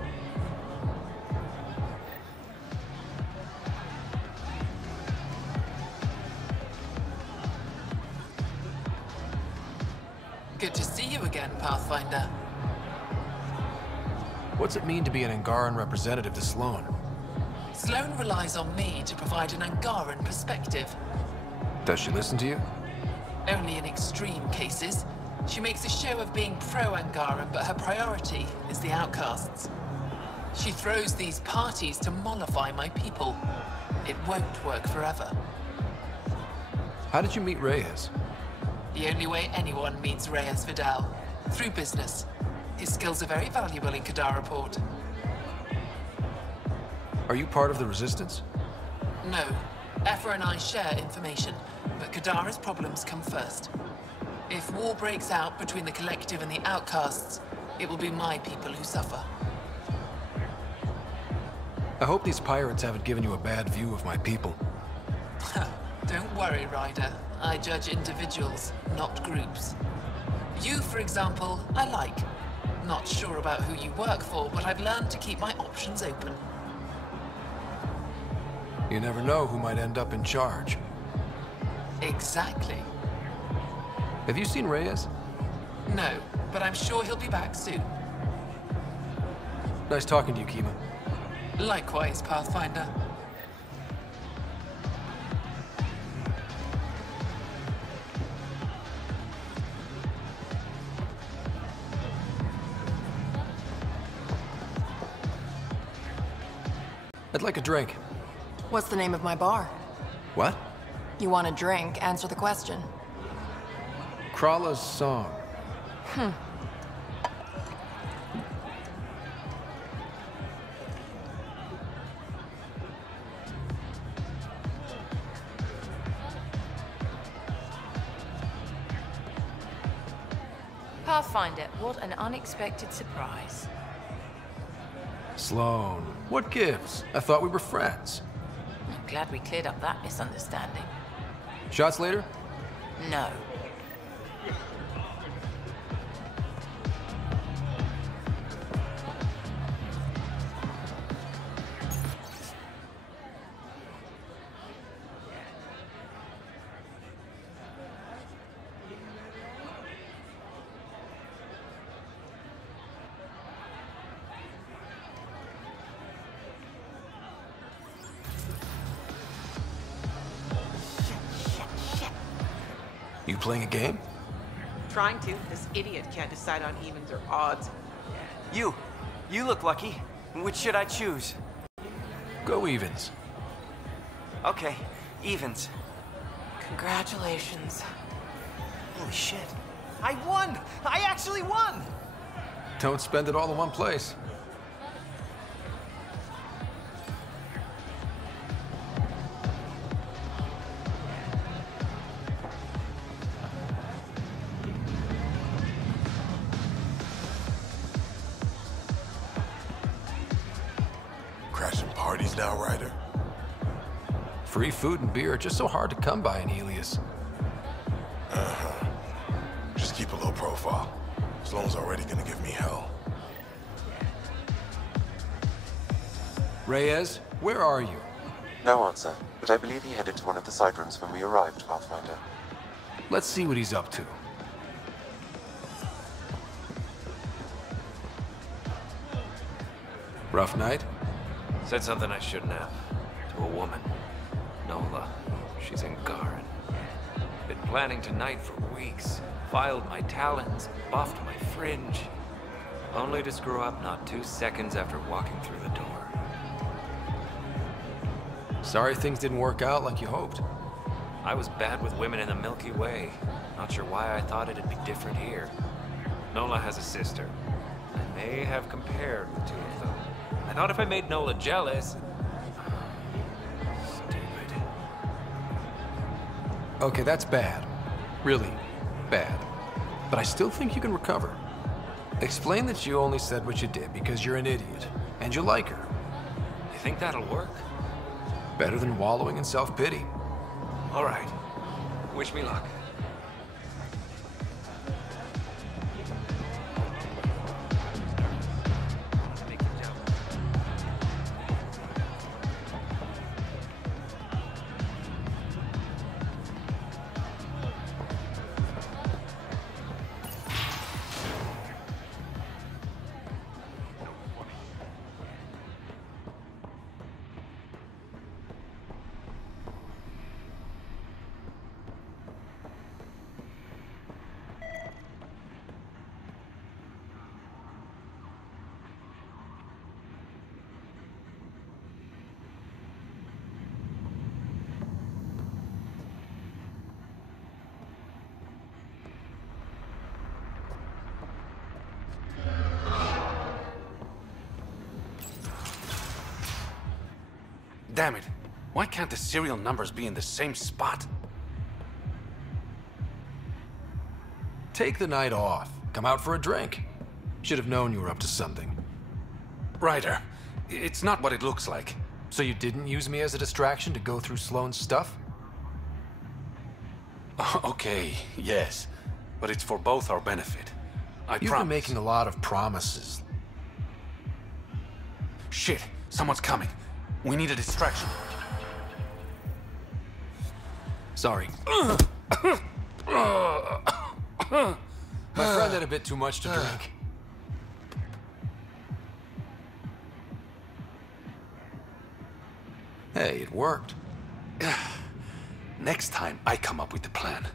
Good to see you again, Pathfinder. What's it mean to be an Angaran representative to Sloane? Sloane relies on me to provide an Angaran perspective. Does she listen to you? Only in extreme cases. She makes a show of being pro-Angaran, but her priority is the outcasts. She throws these parties to mollify my people. It won't work forever. How did you meet Reyes? The only way anyone meets Reyes Vidal. Through business. His skills are very valuable in Kadara Port. Are you part of the Resistance? No. Efra and I share information, but Kadara's problems come first. If war breaks out between the Collective and the Outcasts, it will be my people who suffer. I hope these pirates haven't given you a bad view of my people. Don't worry, Ryder. I judge individuals, not groups. You, for example, I like. Not sure about who you work for, but I've learned to keep my options open. You never know who might end up in charge. Exactly. Have you seen Reyes? No, but I'm sure he'll be back soon. Nice talking to you, Kima. Likewise, Pathfinder. I'd like a drink. What's the name of my bar? What? You want a drink? Answer the question. Krala's song. Pathfinder, what an unexpected surprise. Sloan, what gives? I thought we were friends. I'm glad we cleared up that misunderstanding. Shots later? No. You playing a game? Trying to. This idiot can't decide on evens or odds. You look lucky. Which should I choose? Go evens. Okay, evens. Congratulations. Holy shit. I won! I actually won! Don't spend it all in one place. Crashing parties now, Ryder? Free food and beer are just so hard to come by in Helios. Uh-huh. Just keep a low profile. Sloan's already gonna give me hell. Reyes, where are you? No answer, but I believe he headed to one of the side rooms when we arrived, Pathfinder. Let's see what he's up to. Rough night? Said something I shouldn't have. To a woman. Nola. She's in Garen. Been planning tonight for weeks. Filed my talons, buffed my fringe. Only to screw up not 2 seconds after walking through the door. Sorry things didn't work out like you hoped. I was bad with women in the Milky Way. Not sure why I thought it'd be different here. Nola has a sister. I may have compared the two of them. I thought if I made Nola jealous... Stupid. Okay, that's bad. Really bad. But I still think you can recover. Explain that you only said what you did because you're an idiot, and you like her. You think that'll work? Better than wallowing in self-pity. All right. Wish me luck. Damn it. Why can't the serial numbers be in the same spot? Take the night off. Come out for a drink. Should have known you were up to something. Ryder, it's not what it looks like. So you didn't use me as a distraction to go through Sloane's stuff? Okay, yes. But it's for both our benefit. You've been making a lot of promises. Shit, someone's coming. We need a distraction. Sorry. My friend had a bit too much to drink. Hey, it worked. Next time, I come up with the plan.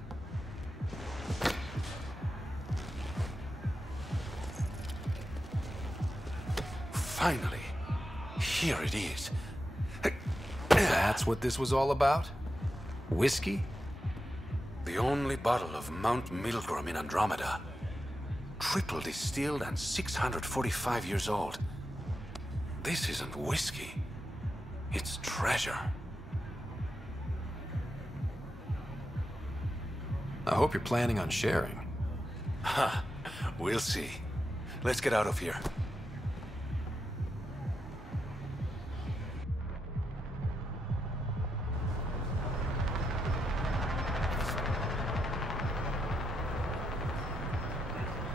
Finally, here it is. That's what this was all about? Whiskey? The only bottle of Mount Milgram in Andromeda. Triple distilled and 645 years old. This isn't whiskey. It's treasure. I hope you're planning on sharing. Huh. We'll see. Let's get out of here.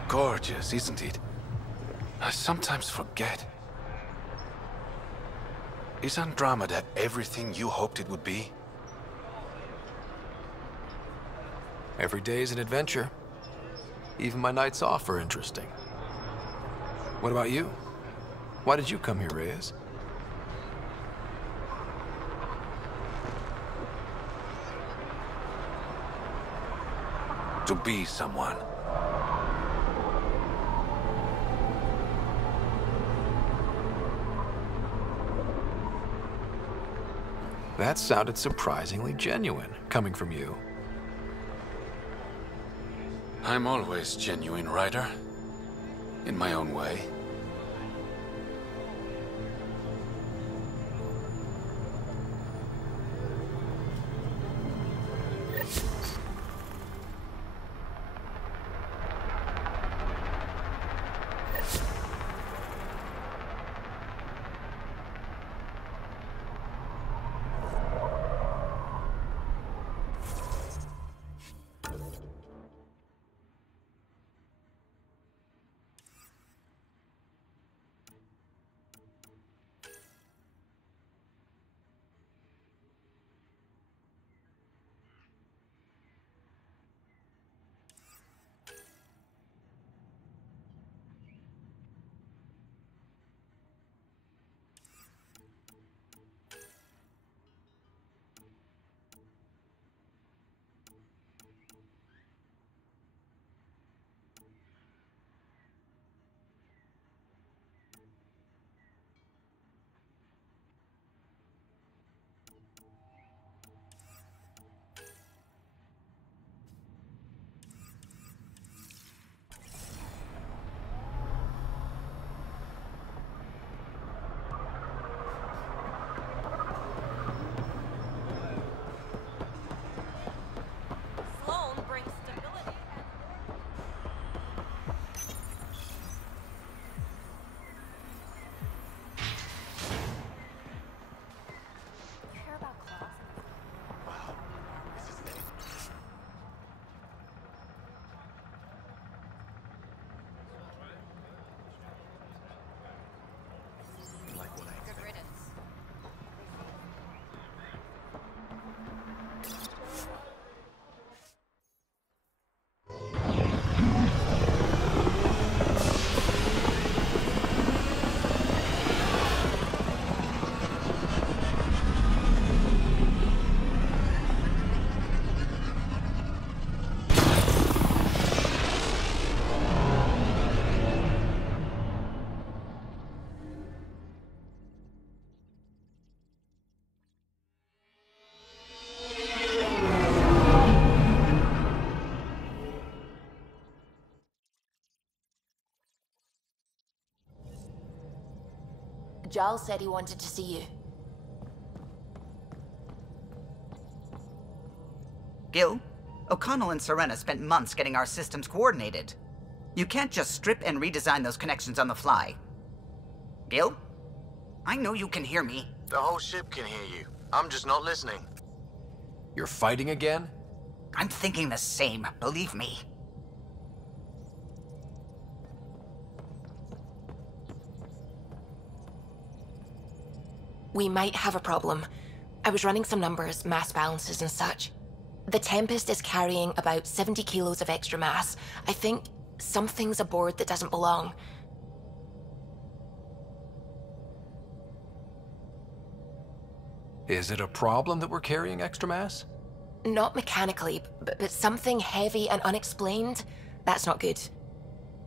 Gorgeous, isn't it? I sometimes forget. Is Andromeda everything you hoped it would be? Every day is an adventure. Even my nights off are interesting. What about you? Why did you come here, Reyes? To be someone. That sounded surprisingly genuine, coming from you. I'm always genuine, Ryder. In my own way. Giles said he wanted to see you. Gil, O'Connell and Serena spent months getting our systems coordinated. You can't just strip and redesign those connections on the fly. Gil? I know you can hear me. The whole ship can hear you. I'm just not listening. You're fighting again? I'm thinking the same, believe me. We might have a problem. I was running some numbers, mass balances and such. The Tempest is carrying about 70 kilos of extra mass. I think something's aboard that doesn't belong. Is it a problem that we're carrying extra mass? Not mechanically, but something heavy and unexplained. That's not good.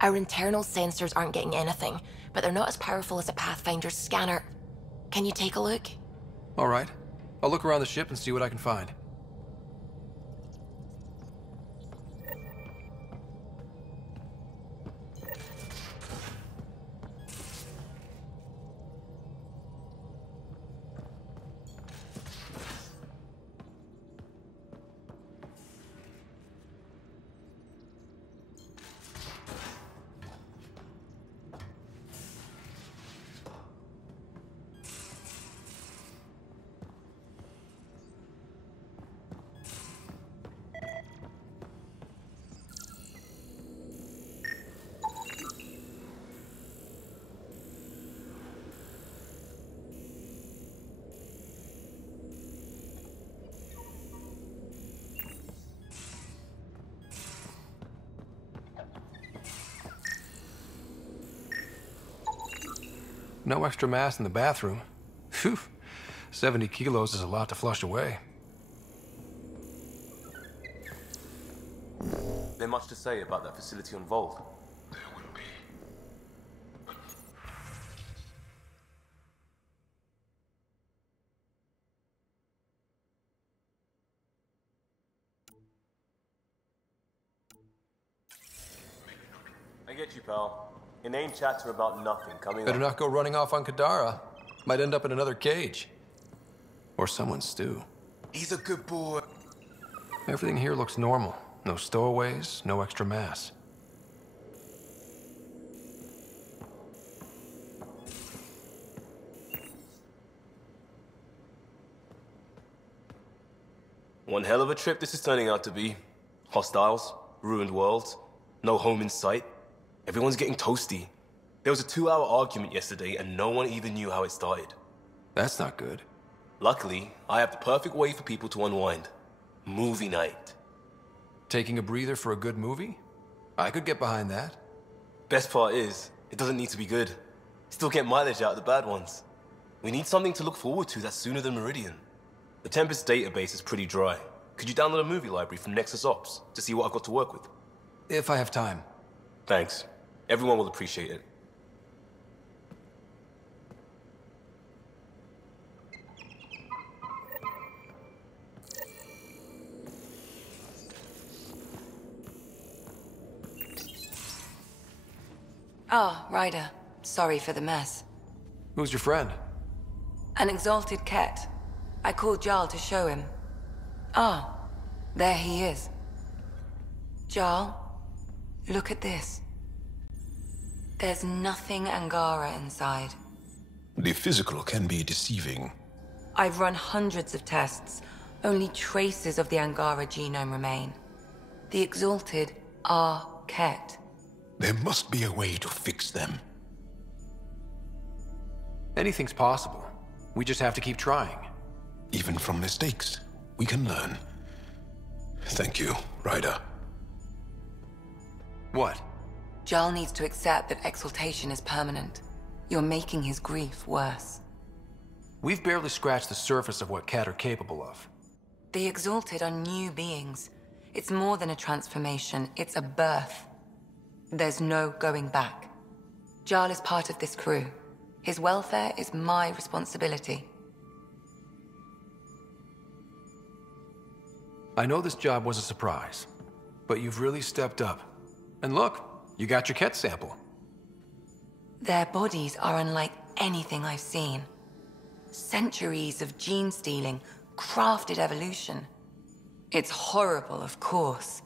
Our internal sensors aren't getting anything, but they're not as powerful as a Pathfinder's scanner. Can you take a look? All right. I'll look around the ship and see what I can find. No extra mass in the bathroom. Phew. 70 kilos is a lot to flush away. There much to say about that facility on Volt? There will be. I get you, pal. Inane chatter about nothing coming Better up. not go running off on Kadara. Might end up in another cage. Or someone's stew. He's a good boy. Everything here looks normal. No stowaways, no extra mass. One hell of a trip this is turning out to be. Hostiles, ruined worlds, no home in sight. Everyone's getting toasty. There was a 2-hour argument yesterday and no one even knew how it started. That's not good. Luckily, I have the perfect way for people to unwind. Movie night. Taking a breather for a good movie? I could get behind that. Best part is, it doesn't need to be good. Still get mileage out of the bad ones. We need something to look forward to that's sooner than Meridian. The Tempest database is pretty dry. Could you download a movie library from Nexus Ops to see what I've got to work with? If I have time. Thanks. Everyone will appreciate it. Ah, Ryder. Sorry for the mess. Who's your friend? An exalted cat. I called Jarl to show him. Ah, there he is. Jarl, look at this. There's nothing Angara inside. The physical can be deceiving. I've run hundreds of tests. Only traces of the Angara genome remain. The exalted are Ket. There must be a way to fix them. Anything's possible. We just have to keep trying. Even from mistakes, we can learn. Thank you, Ryder. What? Jarl needs to accept that exaltation is permanent. You're making his grief worse. We've barely scratched the surface of what Cat are capable of. The exalted are new beings. It's more than a transformation, it's a birth. There's no going back. Jarl is part of this crew. His welfare is my responsibility. I know this job was a surprise, but you've really stepped up. And look, you got your Ket sample. Their bodies are unlike anything I've seen. Centuries of gene stealing, crafted evolution. It's horrible, of course,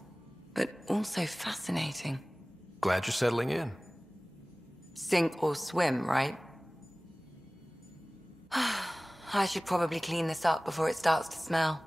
but also fascinating. Glad you're settling in. Sink or swim, right? I should probably clean this up before it starts to smell.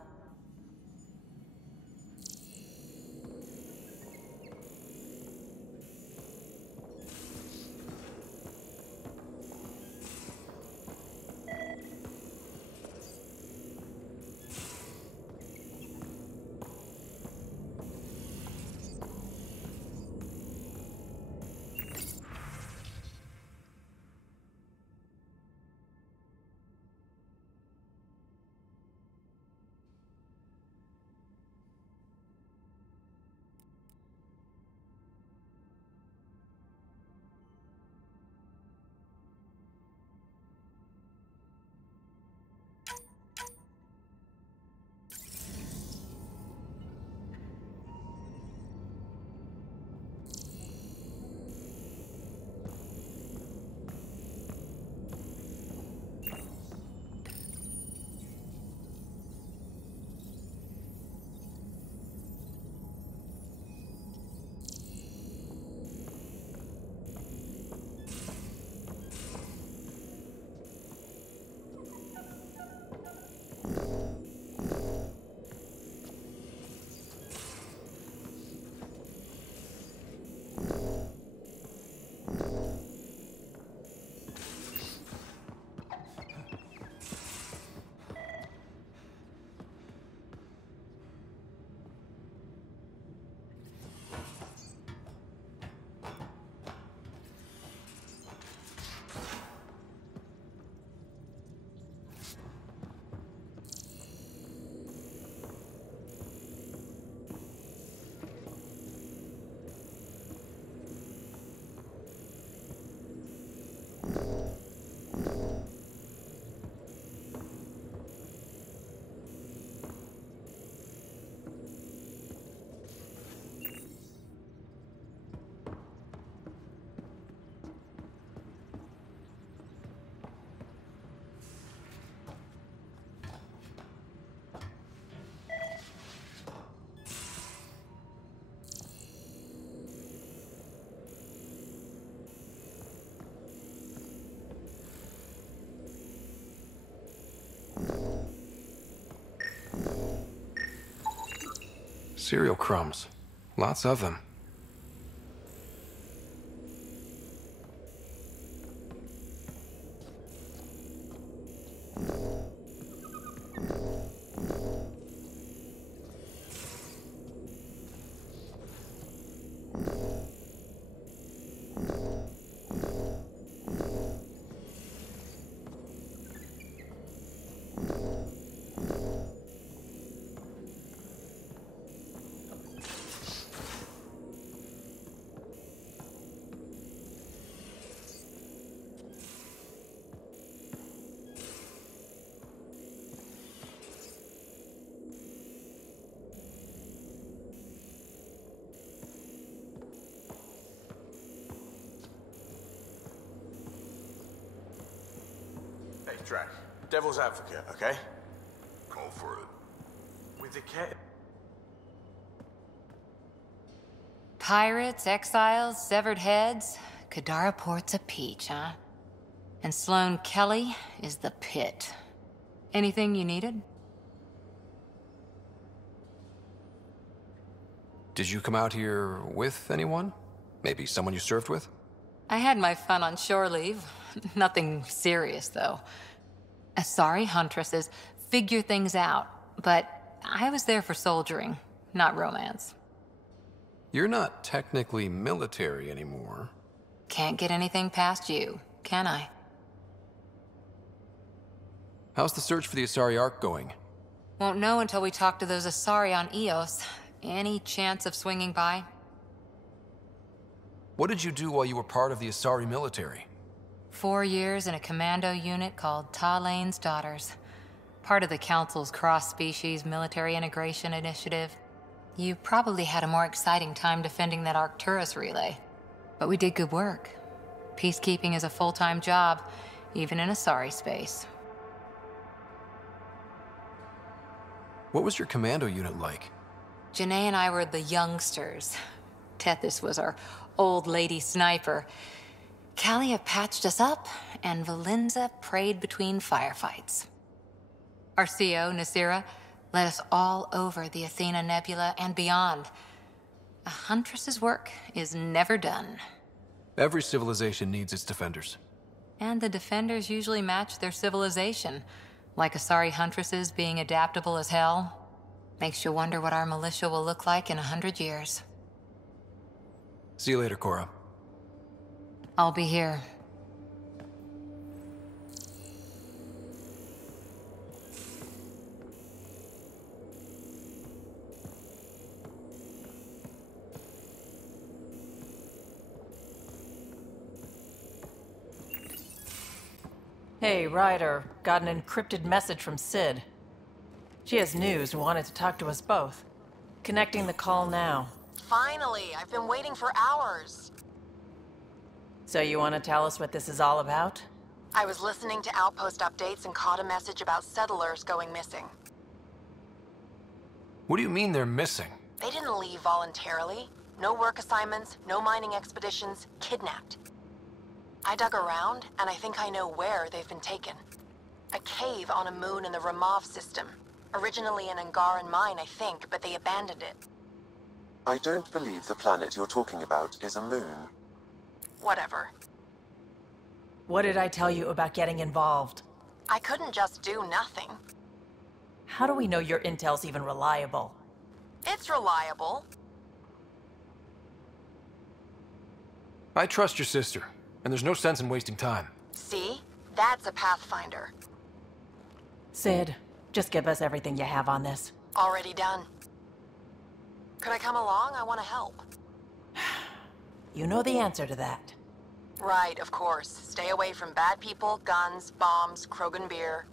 Cereal crumbs. Lots of them. Hey, Drac. Devil's advocate, okay? Go for it. With the cat... Pirates, exiles, severed heads. Kadara Port's a peach, huh? And Sloane Kelly is the pit. Anything you needed? Did you come out here with anyone? Maybe someone you served with? I had my fun on shore leave. Nothing serious, though. Asari huntresses figure things out, but I was there for soldiering, not romance. You're not technically military anymore. Can't get anything past you, can I? How's the search for the Asari Ark going? Won't know until we talk to those Asari on Eos. Any chance of swinging by? What did you do while you were part of the Asari military? 4 years in a commando unit called Talane's Daughters. Part of the Council's cross-species military integration initiative. You probably had a more exciting time defending that Arcturus relay. But we did good work. Peacekeeping is a full-time job, even in Asari space. What was your commando unit like? Janae and I were the youngsters. Tethys was our old lady sniper. Kalia patched us up, and Valenza prayed between firefights. Our CO, Nasira, led us all over the Athena Nebula and beyond. A huntress's work is never done. Every civilization needs its defenders. And the defenders usually match their civilization, like Asari huntresses being adaptable as hell. Makes you wonder what our militia will look like in 100 years. See you later, Cora. I'll be here. Hey, Ryder. Got an encrypted message from Sid. She has news and wanted to talk to us both. Connecting the call now. Finally! I've been waiting for hours. So you want to tell us what this is all about? I was listening to outpost updates and caught a message about settlers going missing. What do you mean they're missing? They didn't leave voluntarily. No work assignments, no mining expeditions, kidnapped. I dug around, and I think I know where they've been taken. A cave on a moon in the Ramov system. Originally an Angaran mine, I think, but they abandoned it. I don't believe the planet you're talking about is a moon. Whatever. What did I tell you about getting involved? I couldn't just do nothing. How do we know your intel's even reliable? It's reliable. I trust your sister, and there's no sense in wasting time. See? That's a Pathfinder. Sid, just give us everything you have on this. Already done. Could I come along? I want to help. You know the answer to that. Right, of course. Stay away from bad people, guns, bombs, Krogan beer.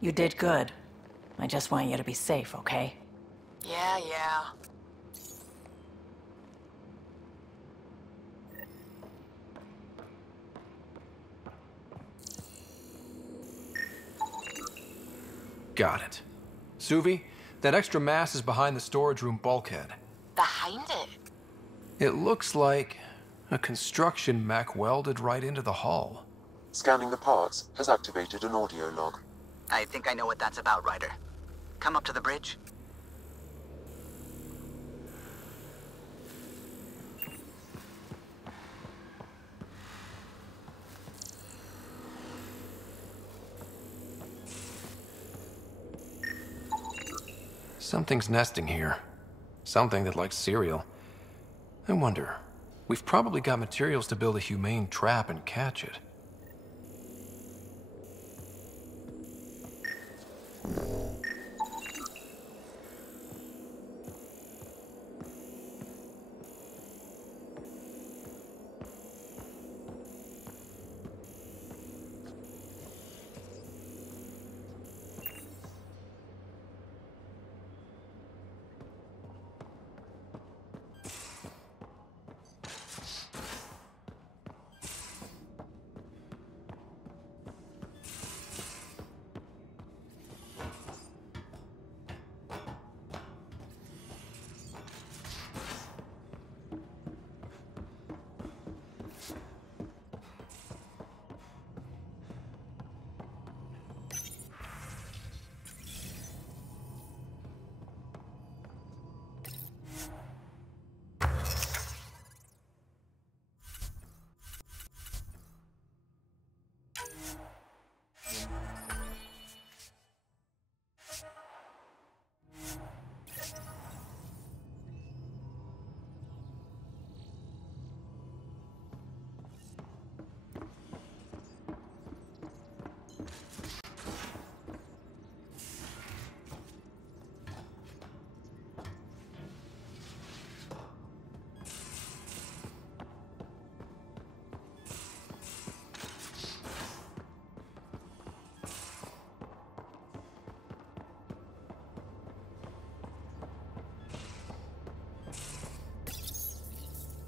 You did good. I just want you to be safe, okay? Yeah. Got it. Suvi, that extra mass is behind the storage room bulkhead. Behind it? It looks like a construction mech welded right into the hull. Scanning the parts has activated an audio log. I think I know what that's about, Ryder. Come up to the bridge. Something's nesting here. Something that likes cereal. I wonder, we've probably got materials to build a humane trap and catch it.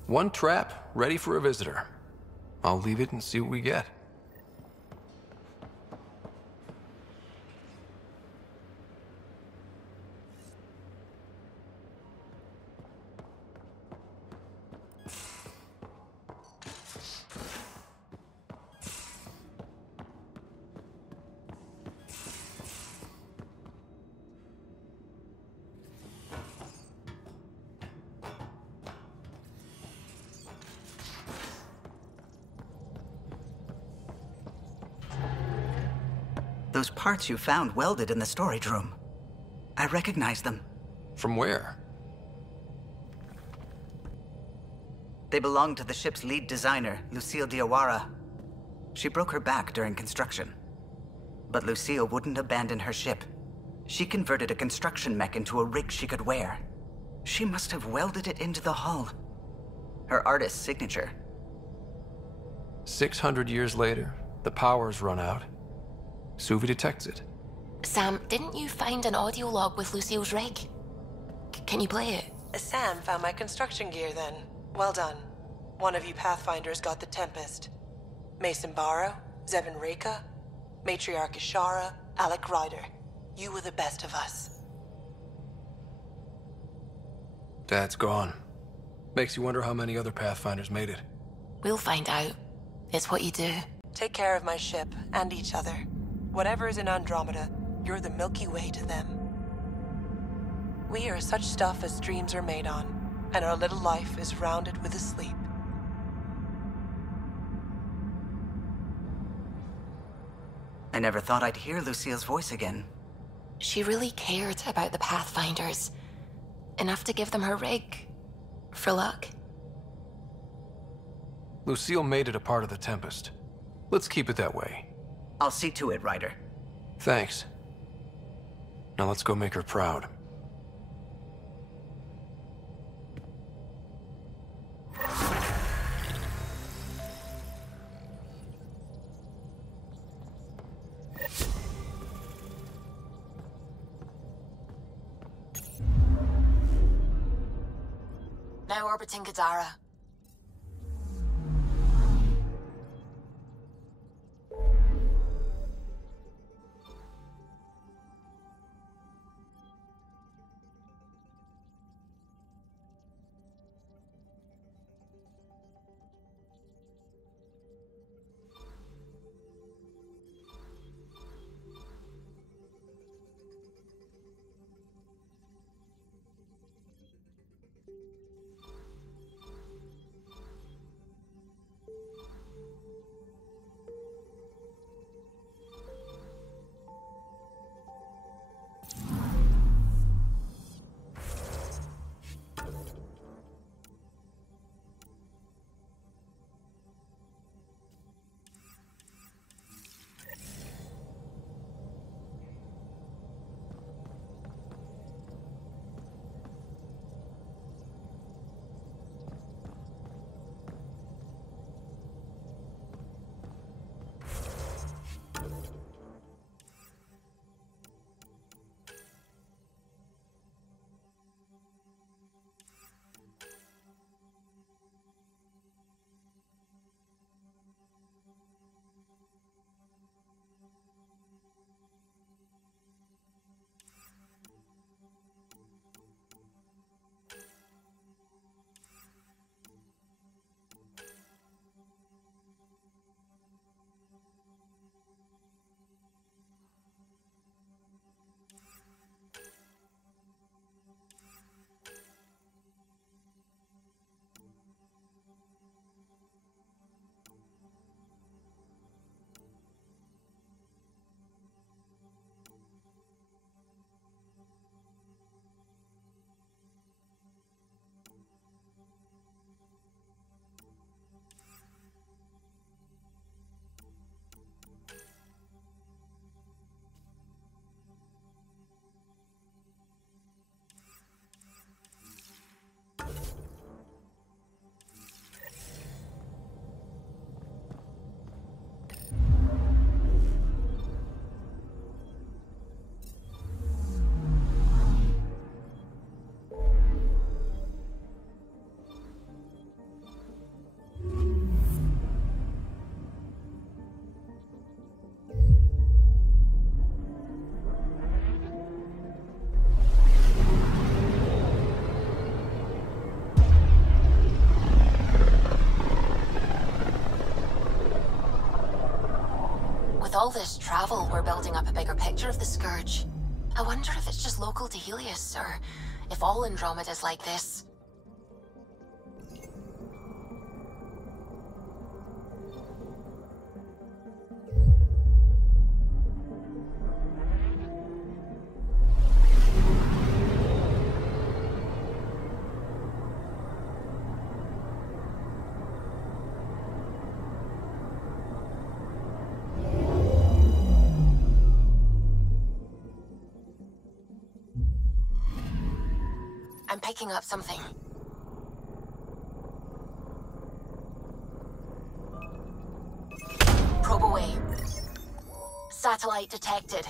One trap, ready for a visitor. I'll leave it and see what we get. Those parts you found welded in the storage room. I recognize them. From where? They belong to the ship's lead designer, Lucille Diawara. She broke her back during construction. But Lucille wouldn't abandon her ship. She converted a construction mech into a rig she could wear. She must have welded it into the hull. Her artist's signature. 600 years later, the power's run out. Suvi detects it. Sam, didn't you find an audio log with Lucille's rig? Can you play it? Sam found my construction gear then. Well done. One of you Pathfinders got the Tempest. Mason Barrow, Zevin Reka, Matriarch Ishara, Alec Ryder. You were the best of us. Dad's gone. Makes you wonder how many other Pathfinders made it. We'll find out. It's what you do. Take care of my ship and each other. Whatever is in Andromeda, you're the Milky Way to them. We are such stuff as dreams are made on, and our little life is rounded with a sleep. I never thought I'd hear Lucille's voice again. She really cared about the Pathfinders. Enough to give them her rig. For luck. Lucille made it a part of the Tempest. Let's keep it that way. I'll see to it, Ryder. Thanks. Now let's go make her proud. Now orbiting Kadara. all this travel, we're building up a bigger picture of the Scourge. I wonder if it's just local to Helios, or if all Andromeda's like this. picking up something. Probe away. Satellite detected.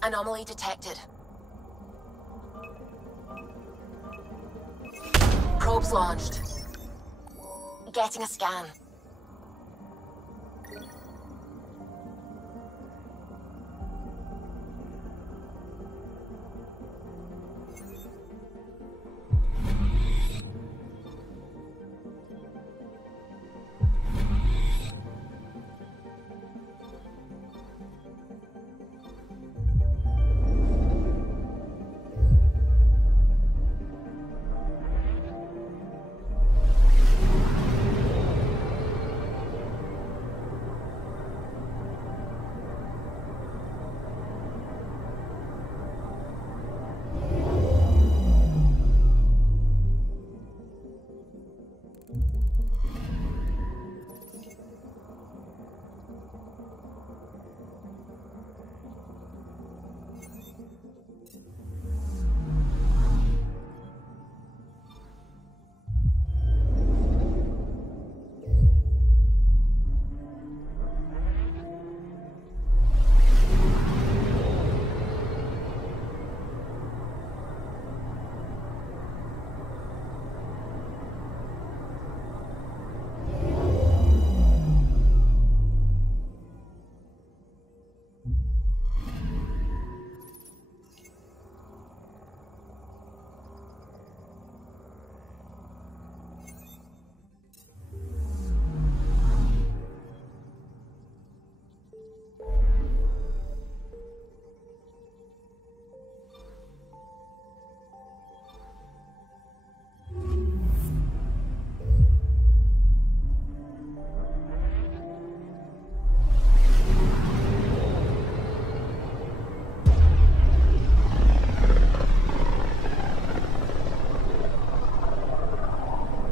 Anomaly detected. Probes launched. Getting a scan.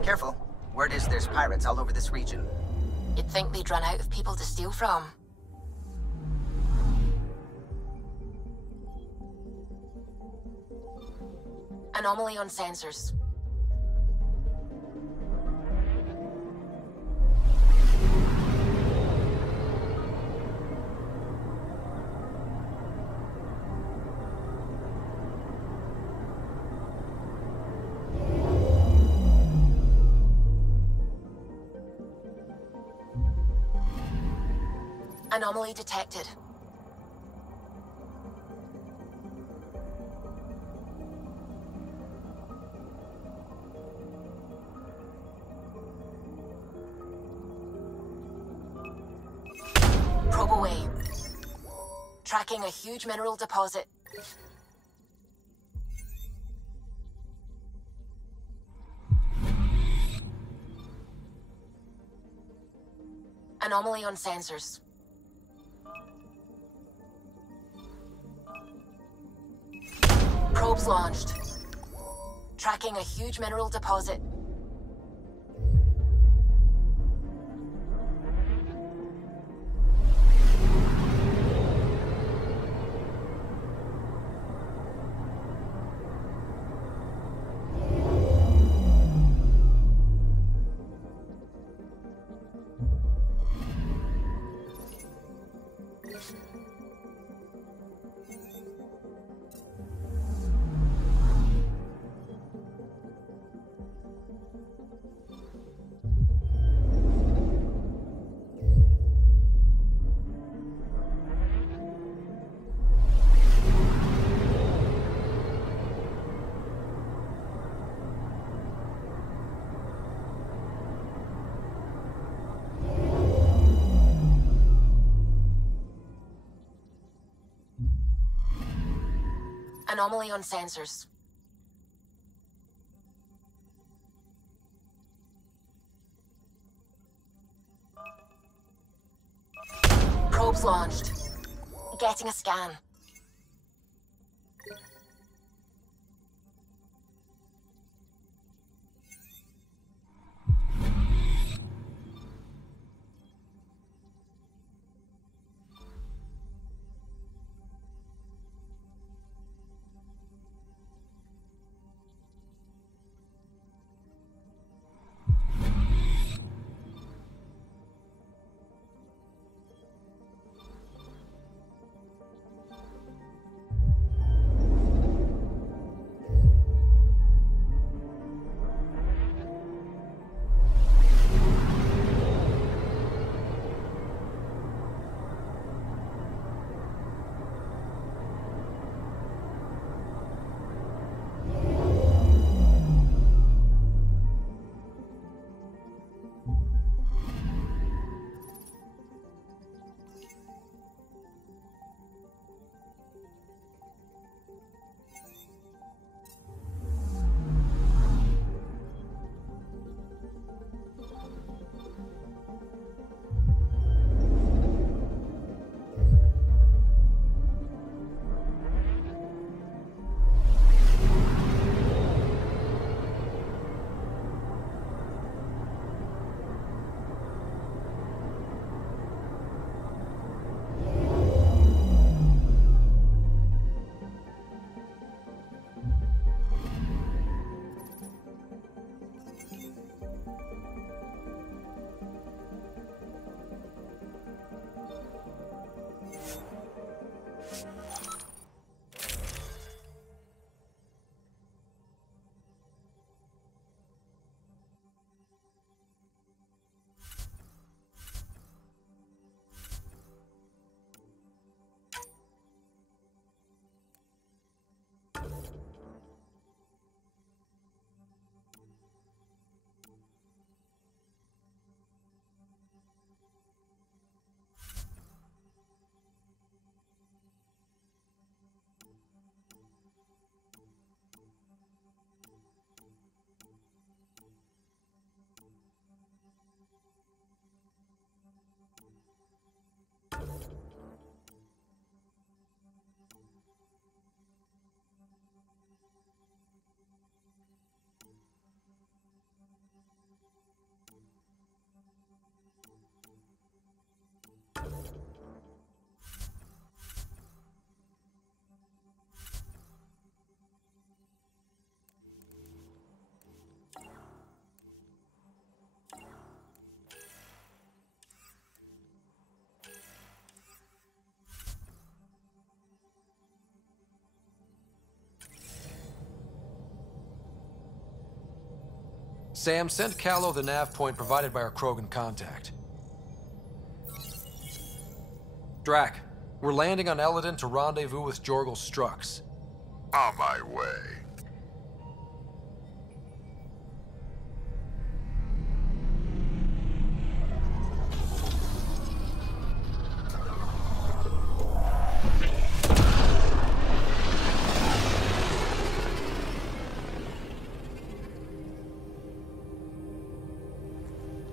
Careful. Word is there's pirates all over this region. You'd think they'd run out of people to steal from. Anomaly on sensors. Anomaly detected. Probe away. Tracking a huge mineral deposit. Anomaly on sensors. Probes launched. Tracking a huge mineral deposit. Anomaly on sensors. Probes launched. Getting a scan. Sam, send Callow the nav point provided by our Krogan contact. Drac, we're landing on Eladon to rendezvous with Jorgal Strux. On my way.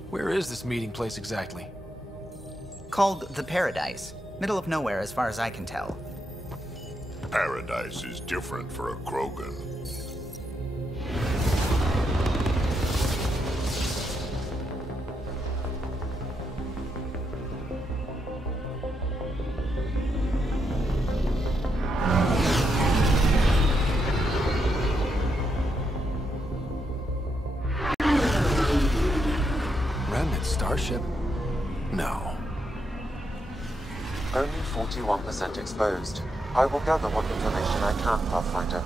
Where is this meeting place exactly? Called the Paradise. Middle of nowhere as far as I can tell. Paradise is different for a Krogan. Remnant starship? No. Only 41% exposed. I will gather what information I can, Pathfinder.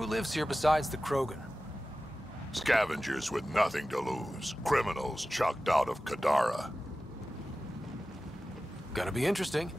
Who lives here besides the Krogan? Scavengers with nothing to lose. Criminals chucked out of Kadara. Gonna be interesting.